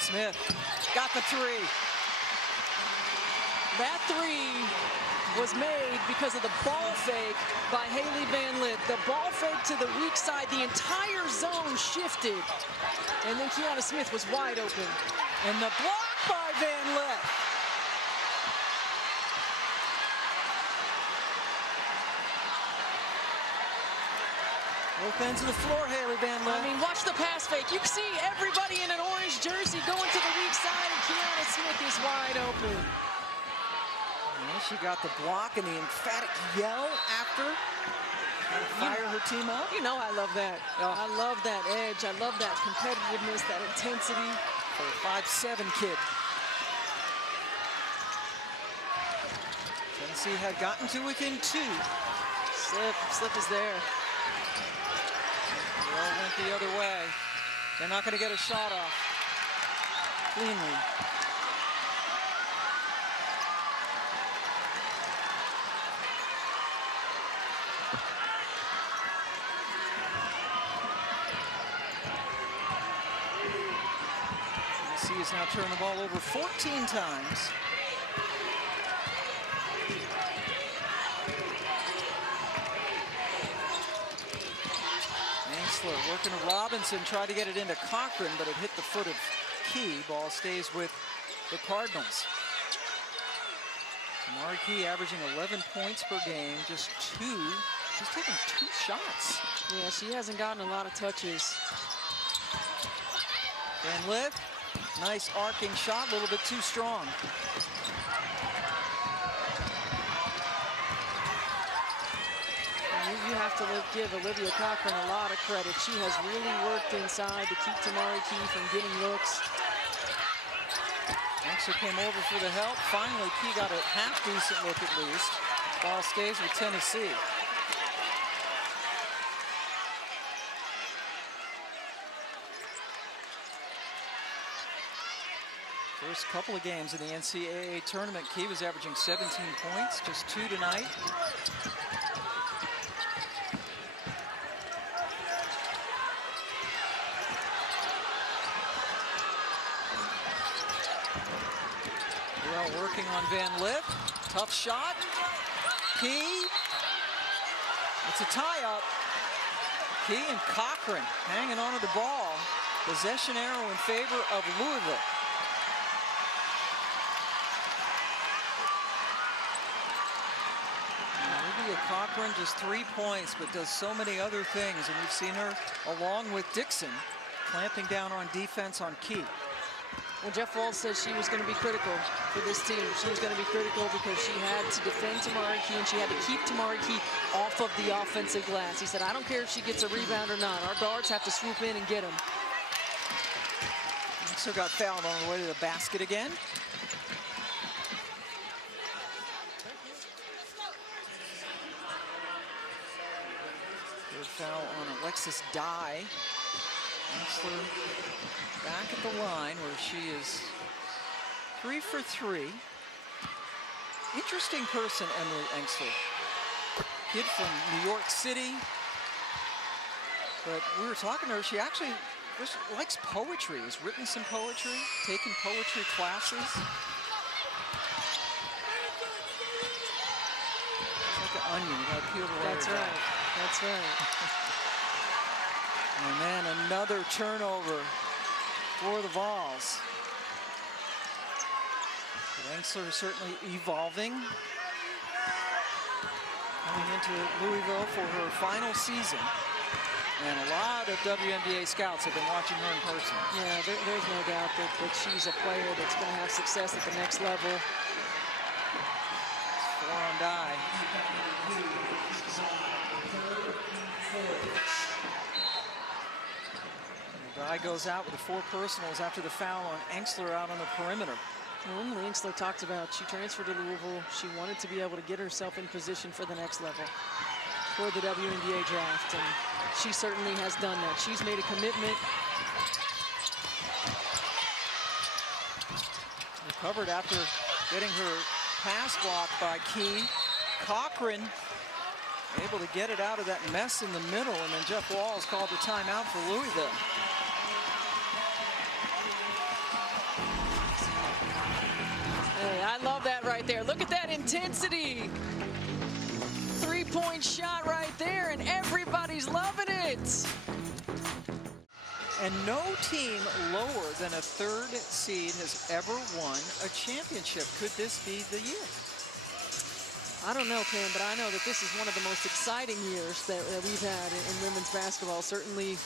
Smith got the three. That three was made because of the ball fake by Hailey Van Lith. The ball fake to the weak side, the entire zone shifted. And then Kiana Smith was wide open. And the block by Van Lith. Both ends of the floor, Hailey Van Lith. I mean, watch the pass fake. You can see everybody in an orange jersey going to the weak side, and Kiana Smith is wide open. Well, she got the block and the emphatic yell after. Trying to fire her team up. You know I love that. Oh. I love that edge. I love that competitiveness, that intensity. For a 5'7" kid. Tennessee had gotten to within 2. Slip is there. They all went the other way. They're not going to get a shot off cleanly. Tennessee has now turned the ball over 14 times. Inksler working to Robinson, tried to get it into Cochran, but it hit the foot of Key. Ball stays with the Cardinals. Tamari Key averaging 11 points per game, just 2. She's taken 2 shots. Yeah, she hasn't gotten a lot of touches. Van Lith, nice arcing shot, a little bit too strong. You have to give Olivia Cochran a lot of credit. She has really worked inside to keep Tamari Key from getting looks. Inksler came over for the help. Finally, Key got a half-decent look at least. Ball stays with Tennessee. First couple of games in the NCAA tournament, Key was averaging 17 points, just 2 tonight. Working on Van Lith. Tough shot. Key. It's a tie-up. Key and Cochran hanging onto the ball. Possession arrow in favor of Louisville. Olivia Cochran, just 3 points, but does so many other things. And we've seen her, along with Dixon, clamping down on defense on Key. Well, Jeff Walz says she was going to be critical for this team. She was going to be critical because she had to defend Tamari Key and she had to keep Tamari Key off of the offensive glass. He said, I don't care if she gets a rebound or not. Our guards have to swoop in and get him. Inksler got fouled on the way to the basket again. Third foul on Alexis Dye. Inksler back at the line where she is 3 for 3. Interesting person, Emily Inksler. Kid from New York City. But we were talking to her, she actually just likes poetry, has written some poetry, taken poetry classes. It's like an onion, you gotta peel the layers. That's right, that's right. And then another turnover for the Vols. But Inksler is certainly evolving. Coming into Louisville for her final season. And a lot of WNBA scouts have been watching her in person. Yeah, there's no doubt that she's a player that's going to have success at the next level. It's 4 on die. The die goes out with the 4 personals after the foul on Inksler out on the perimeter. Well, Inksler talked about she transferred to Louisville. She wanted to be able to get herself in position for the next level, for the WNBA draft, and she certainly has done that. She's made a commitment. Recovered after getting her pass blocked by Key. Cochran able to get it out of that mess in the middle, and then Jeff Walls called the timeout for Louisville. Hey, I love that right there. Look at that intensity. 3-point shot right there, and everybody's loving it. And no team lower than a 3rd seed has ever won a championship. Could this be the year? I don't know, Pam, but I know that this is one of the most exciting years that we've had in women's basketball. Certainly,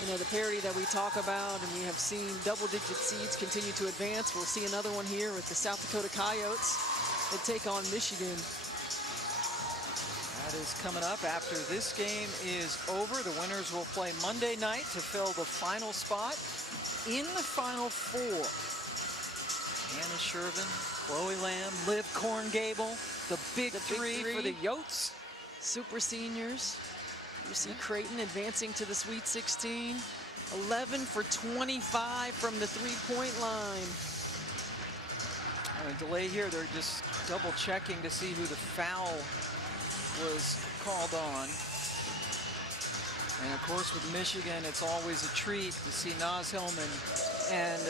you know, the parity that we talk about, and we have seen double-digit seeds continue to advance. We'll see another one here with the South Dakota Coyotes that take on Michigan. That is coming up after this game is over. The winners will play Monday night to fill the final spot in the Final Four. Hannah Shervin, Chloe Lamb, Liv Korngable, the big three for the Yotes. Super seniors. You see Creighton advancing to the Sweet 16. 11 for 25 from the 3-point line. On a delay here, they're just double checking to see who the foul was called on. And of course with Michigan, it's always a treat to see Naz Hillman. And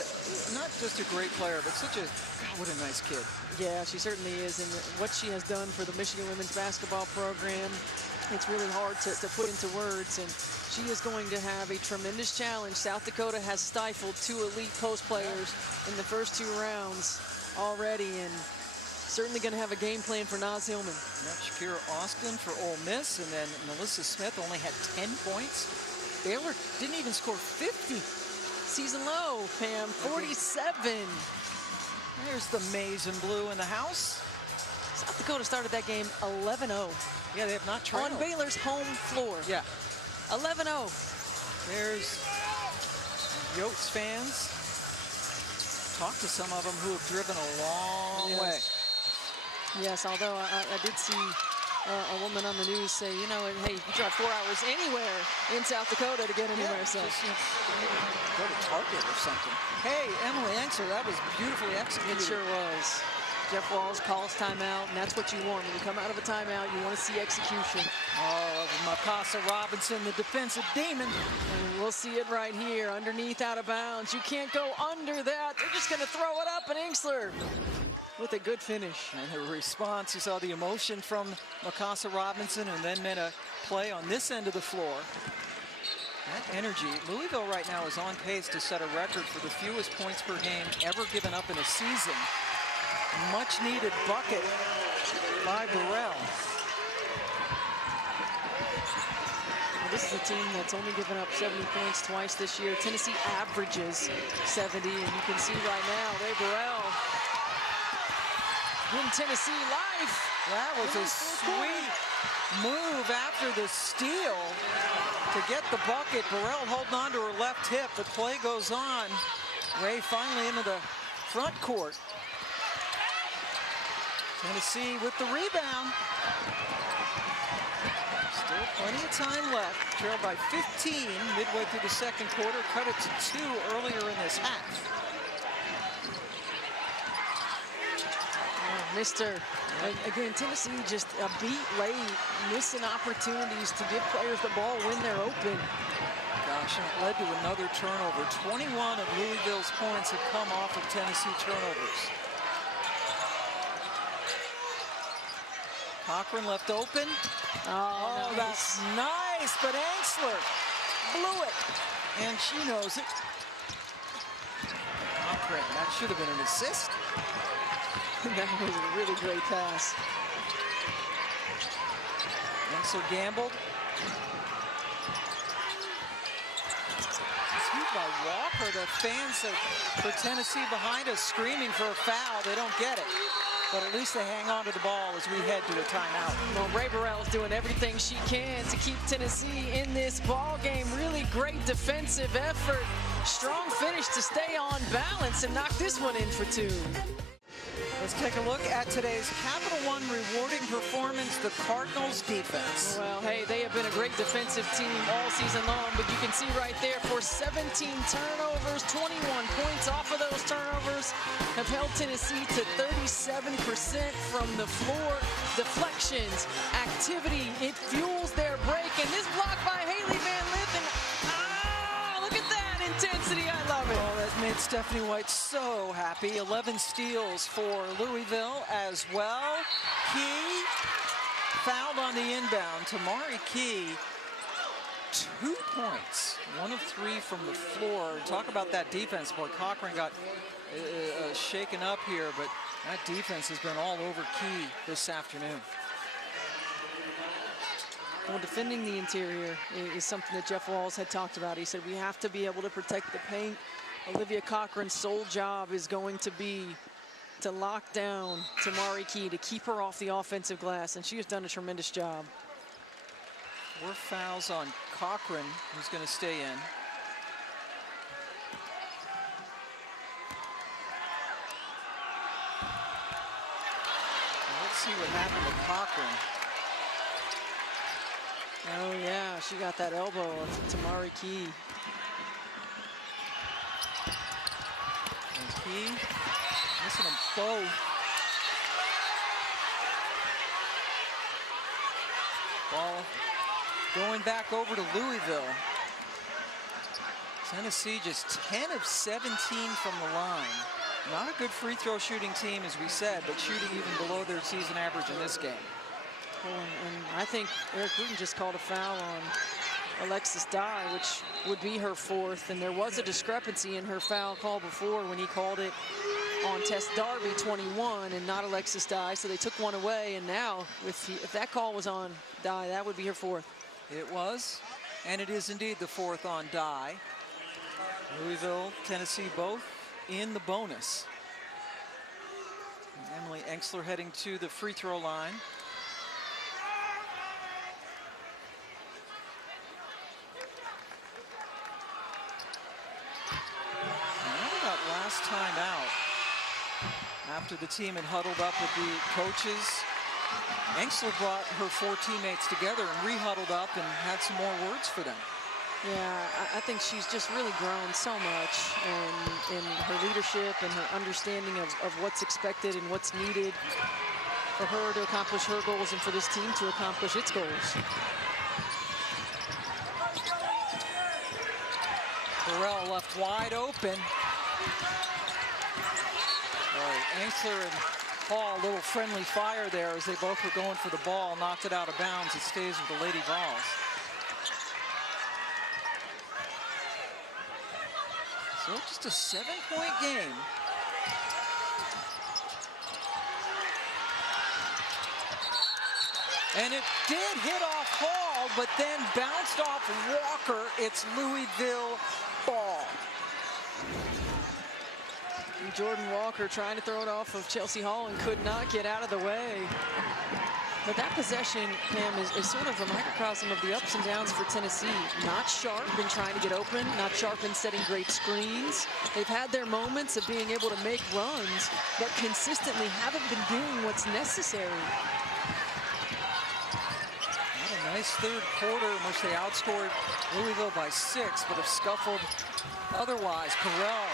not just a great player, but such a, God, what a nice kid. Yeah, she certainly is. And what she has done for the Michigan women's basketball program, it's really hard to put into words. And she is going to have a tremendous challenge. South Dakota has stifled 2 elite post players in the first 2 rounds already. And certainly going to have a game plan for Naz Hillman. Yep, Shakira Austin for Ole Miss, and then Melissa Smith only had 10 points. Baylor didn't even score 50. Season low, Pam, 47. There's the maize and blue in the house. South Dakota started that game 11-0. Yeah, they have not trailed. On Baylor's home floor. Yeah. 11-0. There's Yotes fans. Talked to some of them who have driven a long way. Yes, although I did see a woman on the news say, you know, hey, you drive 4 hours anywhere in South Dakota to get anywhere. So just, you know, go to Target or something. Hey, Emily Inksler, that was beautifully executed. it sure was. Jeff Walls calls timeout, and that's what you want. When you come out of a timeout, you want to see execution. Oh, Makasa Robinson, the defensive demon. And we'll see it right here, underneath, out of bounds. You can't go under that. They're just going to throw it up, and Inksler with a good finish. And the response, you saw the emotion from Makasa Robinson, and then made a play on this end of the floor. That energy. Louisville right now is on pace to set a record for the fewest points per game ever given up in a season. Much needed bucket by Burrell. Well, this is a team that's only given up 70 points twice this year. Tennessee averages 70, and you can see right now, Ray Burrell in Tennessee life. That was a sweet move after the steal to get the bucket. Burrell holding on to her left hip. The play goes on. Ray finally into the front court. Tennessee with the rebound. Still plenty of time left. Trailed by 15 midway through the second quarter. Cut it to 2 earlier in this half. Mr. And again, Tennessee just a beat late, missing opportunities to give players the ball when they're open. Gosh, and it led to another turnover. 21 of Louisville's points have come off of Tennessee turnovers. Cochran left open. Oh, that's nice, but Inksler blew it, and she knows it. Cochran, that should have been an assist. That was a really great pass. Inksler gambled. Scooped by Walker. The fans for Tennessee behind us screaming for a foul. They don't get it. But at least they hang on to the ball as we head to a timeout. Well, Ray Burrell's doing everything she can to keep Tennessee in this ball game. Really great defensive effort. Strong finish to stay on balance and knock this one in for 2. Let's take a look at today's Capital One rewarding performance, the Cardinals defense. Well, hey, they have been a great defensive team all season long, but you can see right there for 17 turnovers, 21 points off of those turnovers, have held Tennessee to 37% from the floor. Deflections, activity, it fuels their break, and this block by Hailey Van Lith, and look at that intensity, I love it. Oh, that made Stephanie White so happy. 11 steals for Louisville as well. Key fouled on the inbound. Tamari Key, 2 points. 1 of 3 from the floor. Talk about that defense. Boy, Cochran got shaken up here, but that defense has been all over Key this afternoon. Well, defending the interior is something that Jeff Walz had talked about. He said we have to be able to protect the paint. Olivia Cochran's sole job is going to be to lock down Tamari Key, to keep her off the offensive glass, and she has done a tremendous job. 4 fouls on Cochran, who's going to stay in. Let's see what happened to Cochran. Oh, yeah, she got that elbow of Tamari Key. And Key missing them both. Ball going back over to Louisville. Tennessee just 10 of 17 from the line. Not a good free throw shooting team, as we said, but shooting even below their season average in this game. Oh, and I think Eric Bruton just called a foul on Alexis Dye, which would be her 4th, and there was a discrepancy in her foul call before when he called it on Tess Darby 21 and not Alexis Dye, so they took one away, and now if that call was on Dye, that would be her 4th. It was, and it is indeed the 4th on Dye. Louisville, Tennessee both in the bonus. And Emily Inksler heading to the free throw line. Last time out, after the team had huddled up with the coaches, Inksler brought her 4 teammates together and re-huddled up and had some more words for them. Yeah, I think she's just really grown so much in her leadership and her understanding of what's expected and what's needed for her to accomplish her goals and for this team to accomplish its goals. Burrell left wide open. Inksler and Hall, a little friendly fire there as they both were going for the ball, knocked it out of bounds. It stays with the Lady Vols. So just a 7-point game. And it did hit off Hall, but then bounced off Walker. It's Louisville ball. Jordan Walker trying to throw it off of Chelsea Hall and could not get out of the way. But that possession, Pam, is sort of a microcosm of the ups and downs for Tennessee. Not sharp in trying to get open, not sharp in setting great screens. They've had their moments of being able to make runs, but consistently haven't been doing what's necessary. Not a nice third quarter in which they outscored Louisville by 6, but have scuffled otherwise. Perel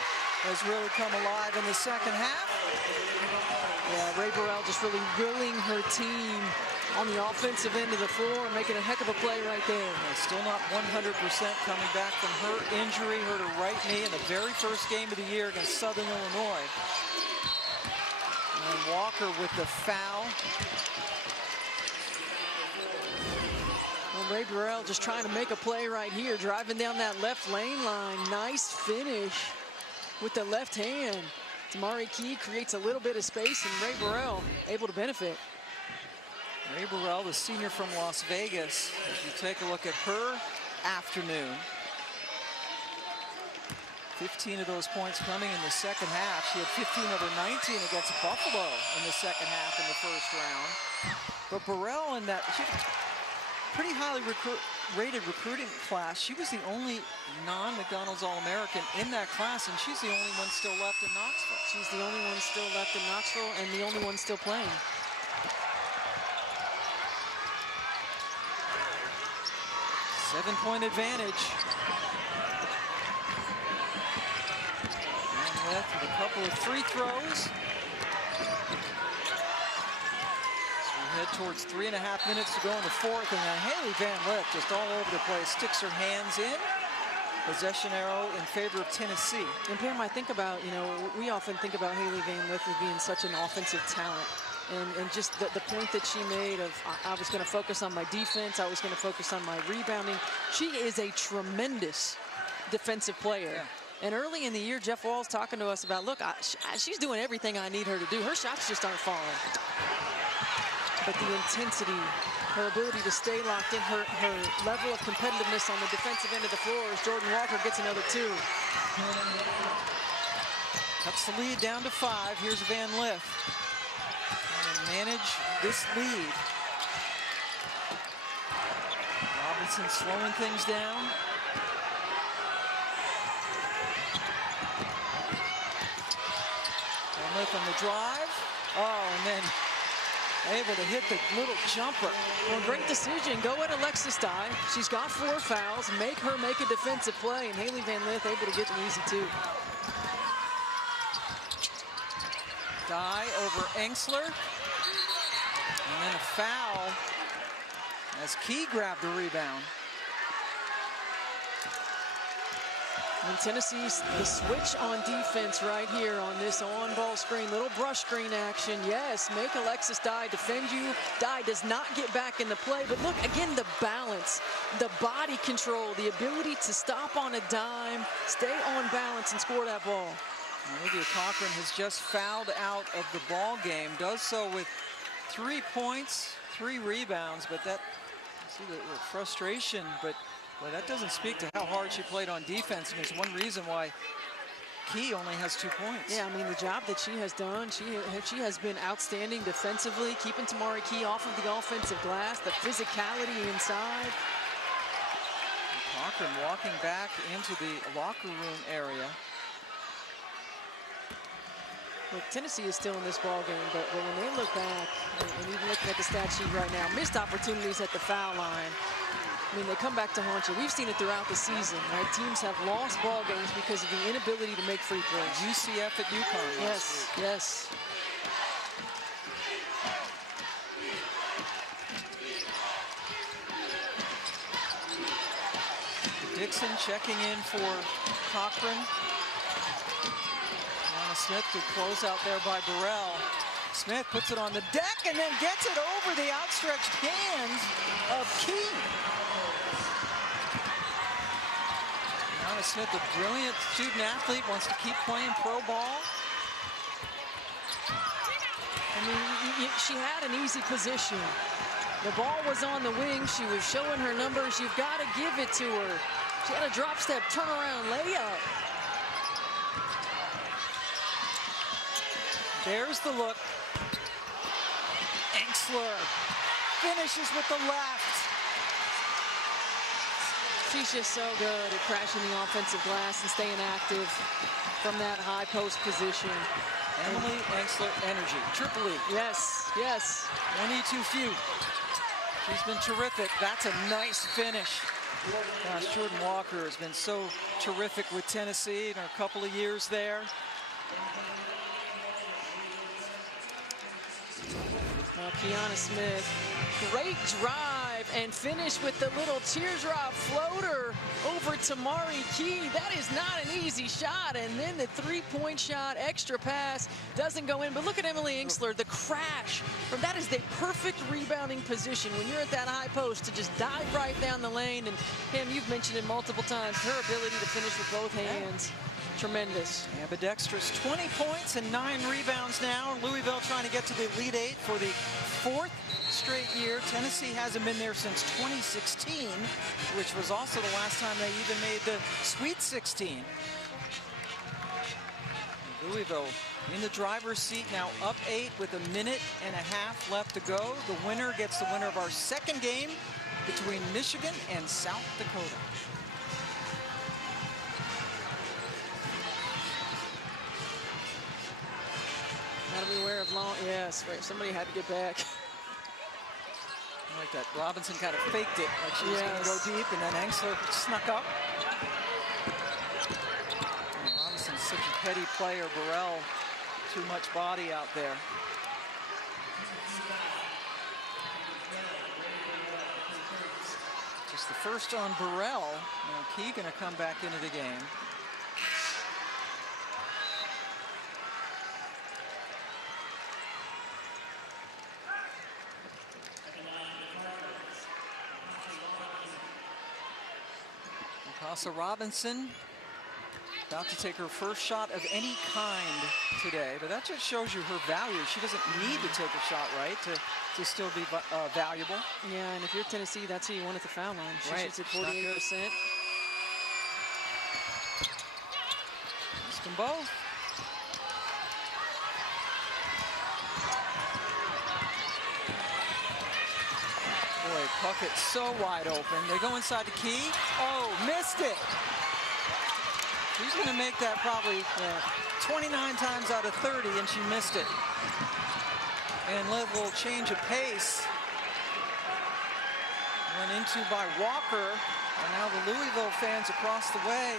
has really come alive in the second half. Yeah, Ray Burrell just really willing her team on the offensive end of the floor, making a heck of a play right there. Yeah, still not 100% coming back from her injury, hurt her right knee in the very first game of the year against Southern Illinois. And Walker with the foul. Well, Ray Burrell just trying to make a play right here, driving down that left lane line. Nice finish with the left hand. Tamari Key creates a little bit of space, and Ray Burrell able to benefit. Ray Burrell, the senior from Las Vegas. If you take a look at her afternoon, 15 of those points coming in the second half. She had 15 over 19 against Buffalo in the second half in the first round. But Burrell in that, she had a pretty highly rated recruiting class. She was the only non-McDonald's All-American in that class, and she's the only one still left in Knoxville. She's the only one still left in Knoxville and the only one still playing. Seven-point advantage. Van Lith with a couple of free throws. So we head towards 3.5 minutes to go in the fourth, and then Hailey Van Lith just all over the place, sticks her hands in. Possession arrow in favor of Tennessee. And Pam, I think about, you know, we often think about Hailey Van Lith as being such an offensive talent. And just the point that she made of, I was going to focus on my defense, I was going to focus on my rebounding. She is a tremendous defensive player. Yeah. And early in the year, Jeff Wall's talking to us about, look, she's doing everything I need her to do. Her shots just aren't falling. But the intensity, her ability to stay locked in, her level of competitiveness on the defensive end of the floor as Jordan Walker gets another 2. Cuts the lead down to 5. Here's Van Lith. Manage this lead. Robinson slowing things down. Van Lith on the drive. Oh, and then able to hit the little jumper. Well, great decision. Go at Alexis Dye. She's got 4 fouls. Make her make a defensive play, and Hailey Van Lith able to get an easy 2. Dye over Inksler. And then a foul as Key grabbed the rebound. And Tennessee's the switch on defense right here on this on-ball screen. Little brush screen action. Yes, make Alexis Dye defend you. Dye does not get back in the play. But look, again, the balance, the body control, the ability to stop on a dime, stay on balance, and score that ball. Olivia Cochran has just fouled out of the ball game. Does so with 3 points, 3 rebounds, but that, see the frustration, but well, that doesn't speak to how hard she played on defense, and it's one reason why Key only has 2 points. Yeah, I mean, the job that she has done, she has been outstanding defensively, keeping Tamari Key off of the offensive glass, the physicality inside. Cochran walking back into the locker room area. Look, Tennessee is still in this ball game, but when they look back, and even looking at the stat sheet right now, missed opportunities at the foul line. I mean, they come back to haunt you. We've seen it throughout the season, right? Teams have lost ball games because of the inability to make free throws. UCF at UConn. Yes, yes. Dixon checking in for Cochran. Smith to close out there by Burrell. Smith puts it on the deck and then gets it over the outstretched hands of Key. Anna Smith, a brilliant student athlete, wants to keep playing pro ball. I mean, she had an easy position. The ball was on the wing. She was showing her numbers. You've got to give it to her. She had a drop step, turnaround layup. There's the look. Inksler finishes with the left. She's just so good at crashing the offensive glass and staying active from that high post position. Emily Inksler energy, Triple E. Yes, yes. One E too few. She's been terrific. That's a nice finish. Gosh, Jordan Walker has been so terrific with Tennessee in a couple of years there. Now Kiana Smith, great drive and finish with the little teardrop floater over to Mari Key. That is not an easy shot. And then the three-point shot, extra pass, doesn't go in. But look at Emily Inksler, the crash. From that is the perfect rebounding position when you're at that high post to just dive right down the lane. And Pam, you've mentioned it multiple times, her ability to finish with both hands. Tremendous. Ambidextrous, 20 points and 9 rebounds now. Louisville trying to get to the Elite Eight for the 4th straight year. Tennessee hasn't been there since 2016, which was also the last time they even made the Sweet 16. Louisville in the driver's seat now, up 8 with 1.5 minutes left to go. The winner gets the winner of our second game between Michigan and South Dakota. Gotta be aware of long, yes, right, somebody had to get back. I like that. Robinson kind of faked it, like she was going to go deep, and then Inksler snuck up. And Robinson's such a petty player. Burrell, too much body out there. Just the first on Burrell. Now Key going to come back into the game. Casa Robinson about to take her first shot of any kind today, but that just shows you her value. She doesn't need to take a shot, right, to still be valuable. Yeah, and if you're Tennessee, that's who you want at the foul line. She shoots at 48%. Missed them both. Boy, Puckett's so wide open. They go inside the Key. Oh, missed it. She's going to make that probably 29 times out of 30, and she missed it. And a little change of pace. Run into by Walker. And now the Louisville fans across the way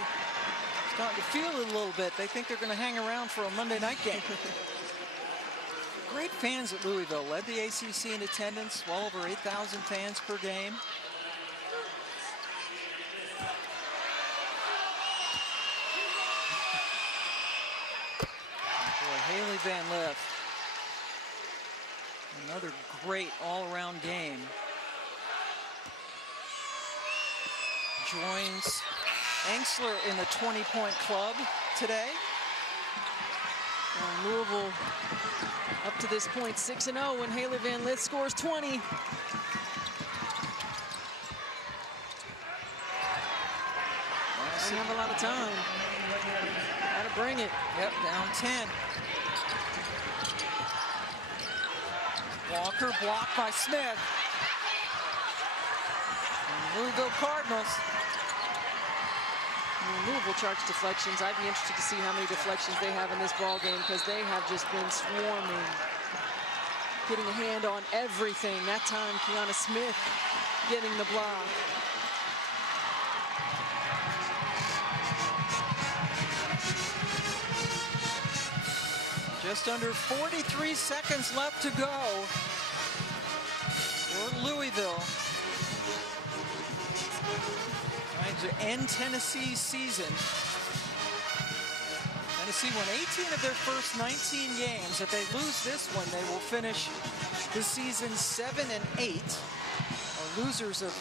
starting to feel it a little bit. They think they're going to hang around for a Monday night game. Great fans at Louisville. Led the ACC in attendance, well over 8,000 fans per game. Boy, Hailey Van Lith. Another great all-around game. Joins Inksler in the 20-point club today. Louisville up to this point 6-0 when Hailey Van Lith scores 20. Doesn't have a lot of time. Gotta bring it. Yep, down 10. Walker blocked by Smith. And Louisville Cardinals. Louisville charge deflections. I'd be interested to see how many deflections they have in this ball game because they have just been swarming, getting a hand on everything. That time, Kiana Smith getting the block. Just under 43 seconds left to go for Louisville. Trying to end Tennessee's season. Tennessee won 18 of their first 19 games. If they lose this one, they will finish the season 7-8. Or losers of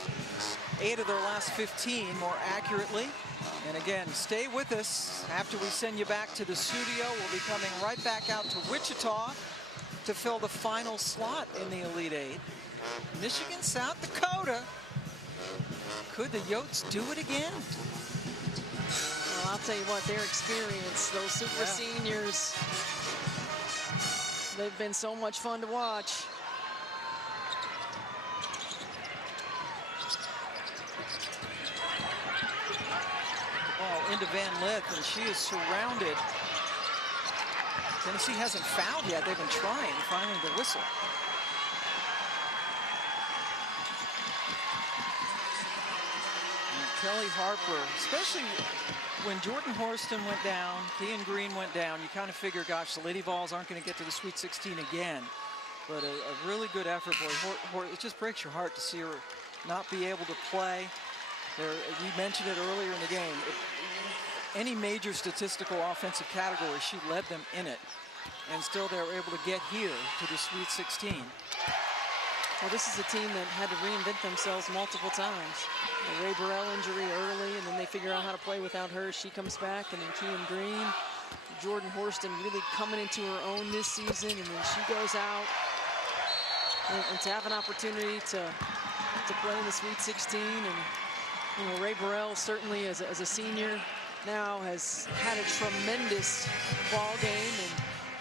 8 of their last 15, more accurately. And again, stay with us after we send you back to the studio. We'll be coming right back out to Wichita to fill the final slot in the Elite Eight. Michigan, South Dakota. Could the Yotes do it again? Well, I'll tell you what, their experience, those super seniors, they've been so much fun to watch. Ball into Van Lith, and she is surrounded. Tennessee hasn't fouled yet. They've been trying, finally the whistle. Kelly Harper, especially when Jordan Horston went down, Kean Green went down, you kind of figure, gosh, the Lady Vols aren't going to get to the Sweet 16 again. but a really good effort, boy. It just breaks your heart to see her not be able to play. You mentioned it earlier in the game. Any major statistical offensive category, she led them in it. And still they were able to get here to the Sweet 16. Well, this is a team that had to reinvent themselves multiple times. The Ray Burrell injury early, and then they figure out how to play without her. She comes back, and then Kean Green. Jordan Horston really coming into her own this season, and then she goes out. And to have an opportunity to play in the Sweet 16. And, Ray Burrell certainly as a senior now has had a tremendous ball game, and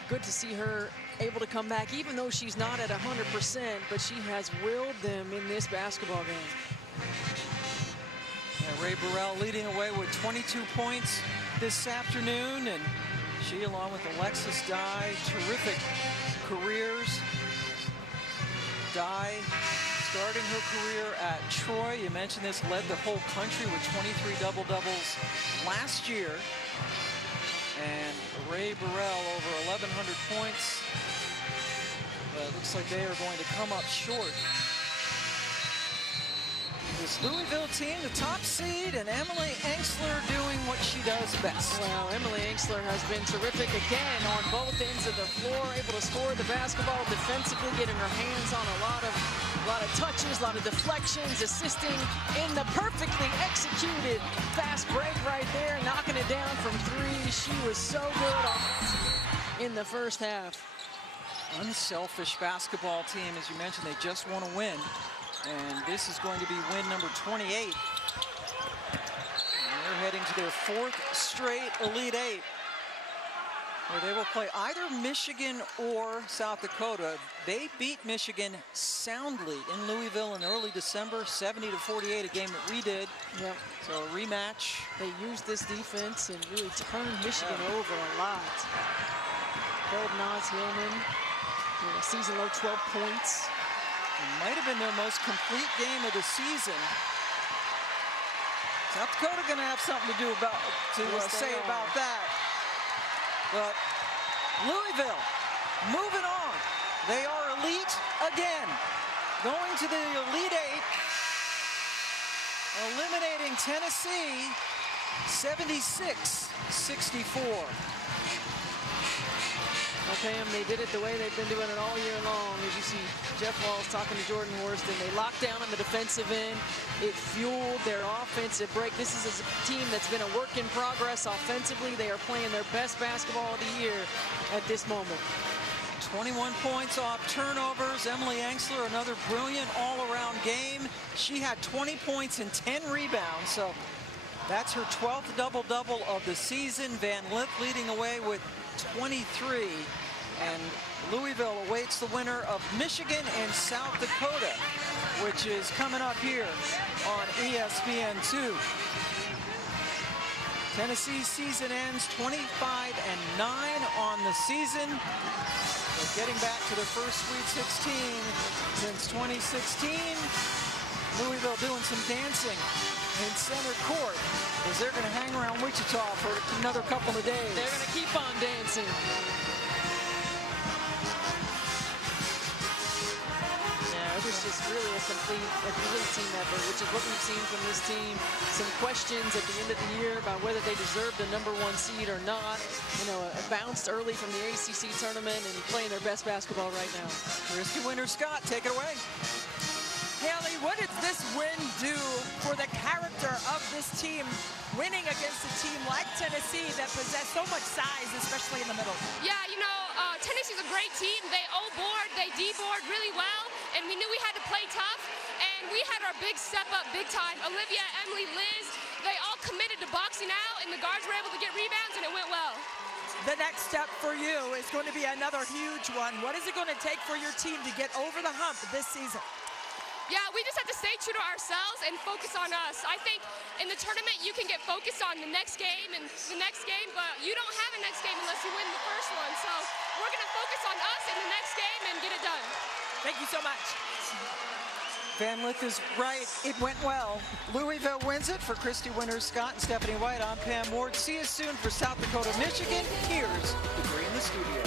good to see her able to come back, even though she's not at 100%, but she has willed them in this basketball game. Yeah, Ray Burrell leading away with 22 points this afternoon, and she, along with Alexis Dye, terrific careers. Dye starting her career at Troy. You mentioned this, led the whole country with 23 double-doubles last year. And Ray Burrell over 1,100 points. But it looks like they are going to come up short. This Louisville team, the top seed, and Emily Inksler doing what she does best. Well, Emily Inksler has been terrific again on both ends of the floor, able to score the basketball defensively, getting her hands on a lot of touches, a lot of deflections, assisting in the perfectly executed fast break right there, knocking it down from three. She was so good in the first half. Unselfish basketball team, as you mentioned, they just want to win. And this is going to be win number 28. And they're heading to their 4th straight Elite Eight, where they will play either Michigan or South Dakota. They beat Michigan soundly in Louisville in early December, 70-48, a game that we did. Yep. So a rematch. They used this defense and really turned Michigan over a lot. Held Naz Hillman, season low 12 points. It might have been their most complete game of the season. South Dakota going to have something to say about that. But Louisville moving on. They are elite again, going to the Elite Eight, eliminating Tennessee 76-64. Okay, and they did it the way they've been doing it all year long. As you see Jeff Walls talking to Jordan Horston, they locked down on the defensive end. It fueled their offensive break. This is a team that's been a work in progress offensively. They are playing their best basketball of the year at this moment. 21 points off turnovers. Emily Inksler, another brilliant all-around game. She had 20 points and 10 rebounds, so that's her 12th double-double of the season. Van Lith leading the way with 23, and Louisville awaits the winner of Michigan and South Dakota, which is coming up here on ESPN2. Tennessee's season ends 25-9 on the season. They're getting back to their first Sweet 16 since 2016. Louisville doing some dancing in center court as they're going to hang around Wichita for another couple of days. They're going to keep on dancing. Yeah, it was just really a complete team effort, which is what we've seen from this team. Some questions at the end of the year about whether they deserved the #1 seed or not. Bounced early from the ACC tournament and playing their best basketball right now. Christy Winter-Scott, take it away. Hailey, what does this win do for the character of this team, winning against a team like Tennessee that possess so much size, especially in the middle? Yeah, Tennessee's a great team. They O-board, they D-board really well, and we knew we had to play tough, and we had our big step up big time. Olivia, Emily, Liz, they all committed to boxing out, and the guards were able to get rebounds, and it went well. The next step for you is going to be another huge one. What is it going to take for your team to get over the hump this season? Yeah, we just have to stay true to ourselves and focus on us. I think in the tournament you can get focused on the next game and the next game, but you don't have a next game unless you win the first one. So we're going to focus on us in the next game and get it done. Thank you so much. Van Lith is right. It went well. Louisville wins it. For Christy Winter-Scott and Stephanie White, I'm Pam Ward. See you soon for South Dakota, Michigan. Here's the Green in the studio.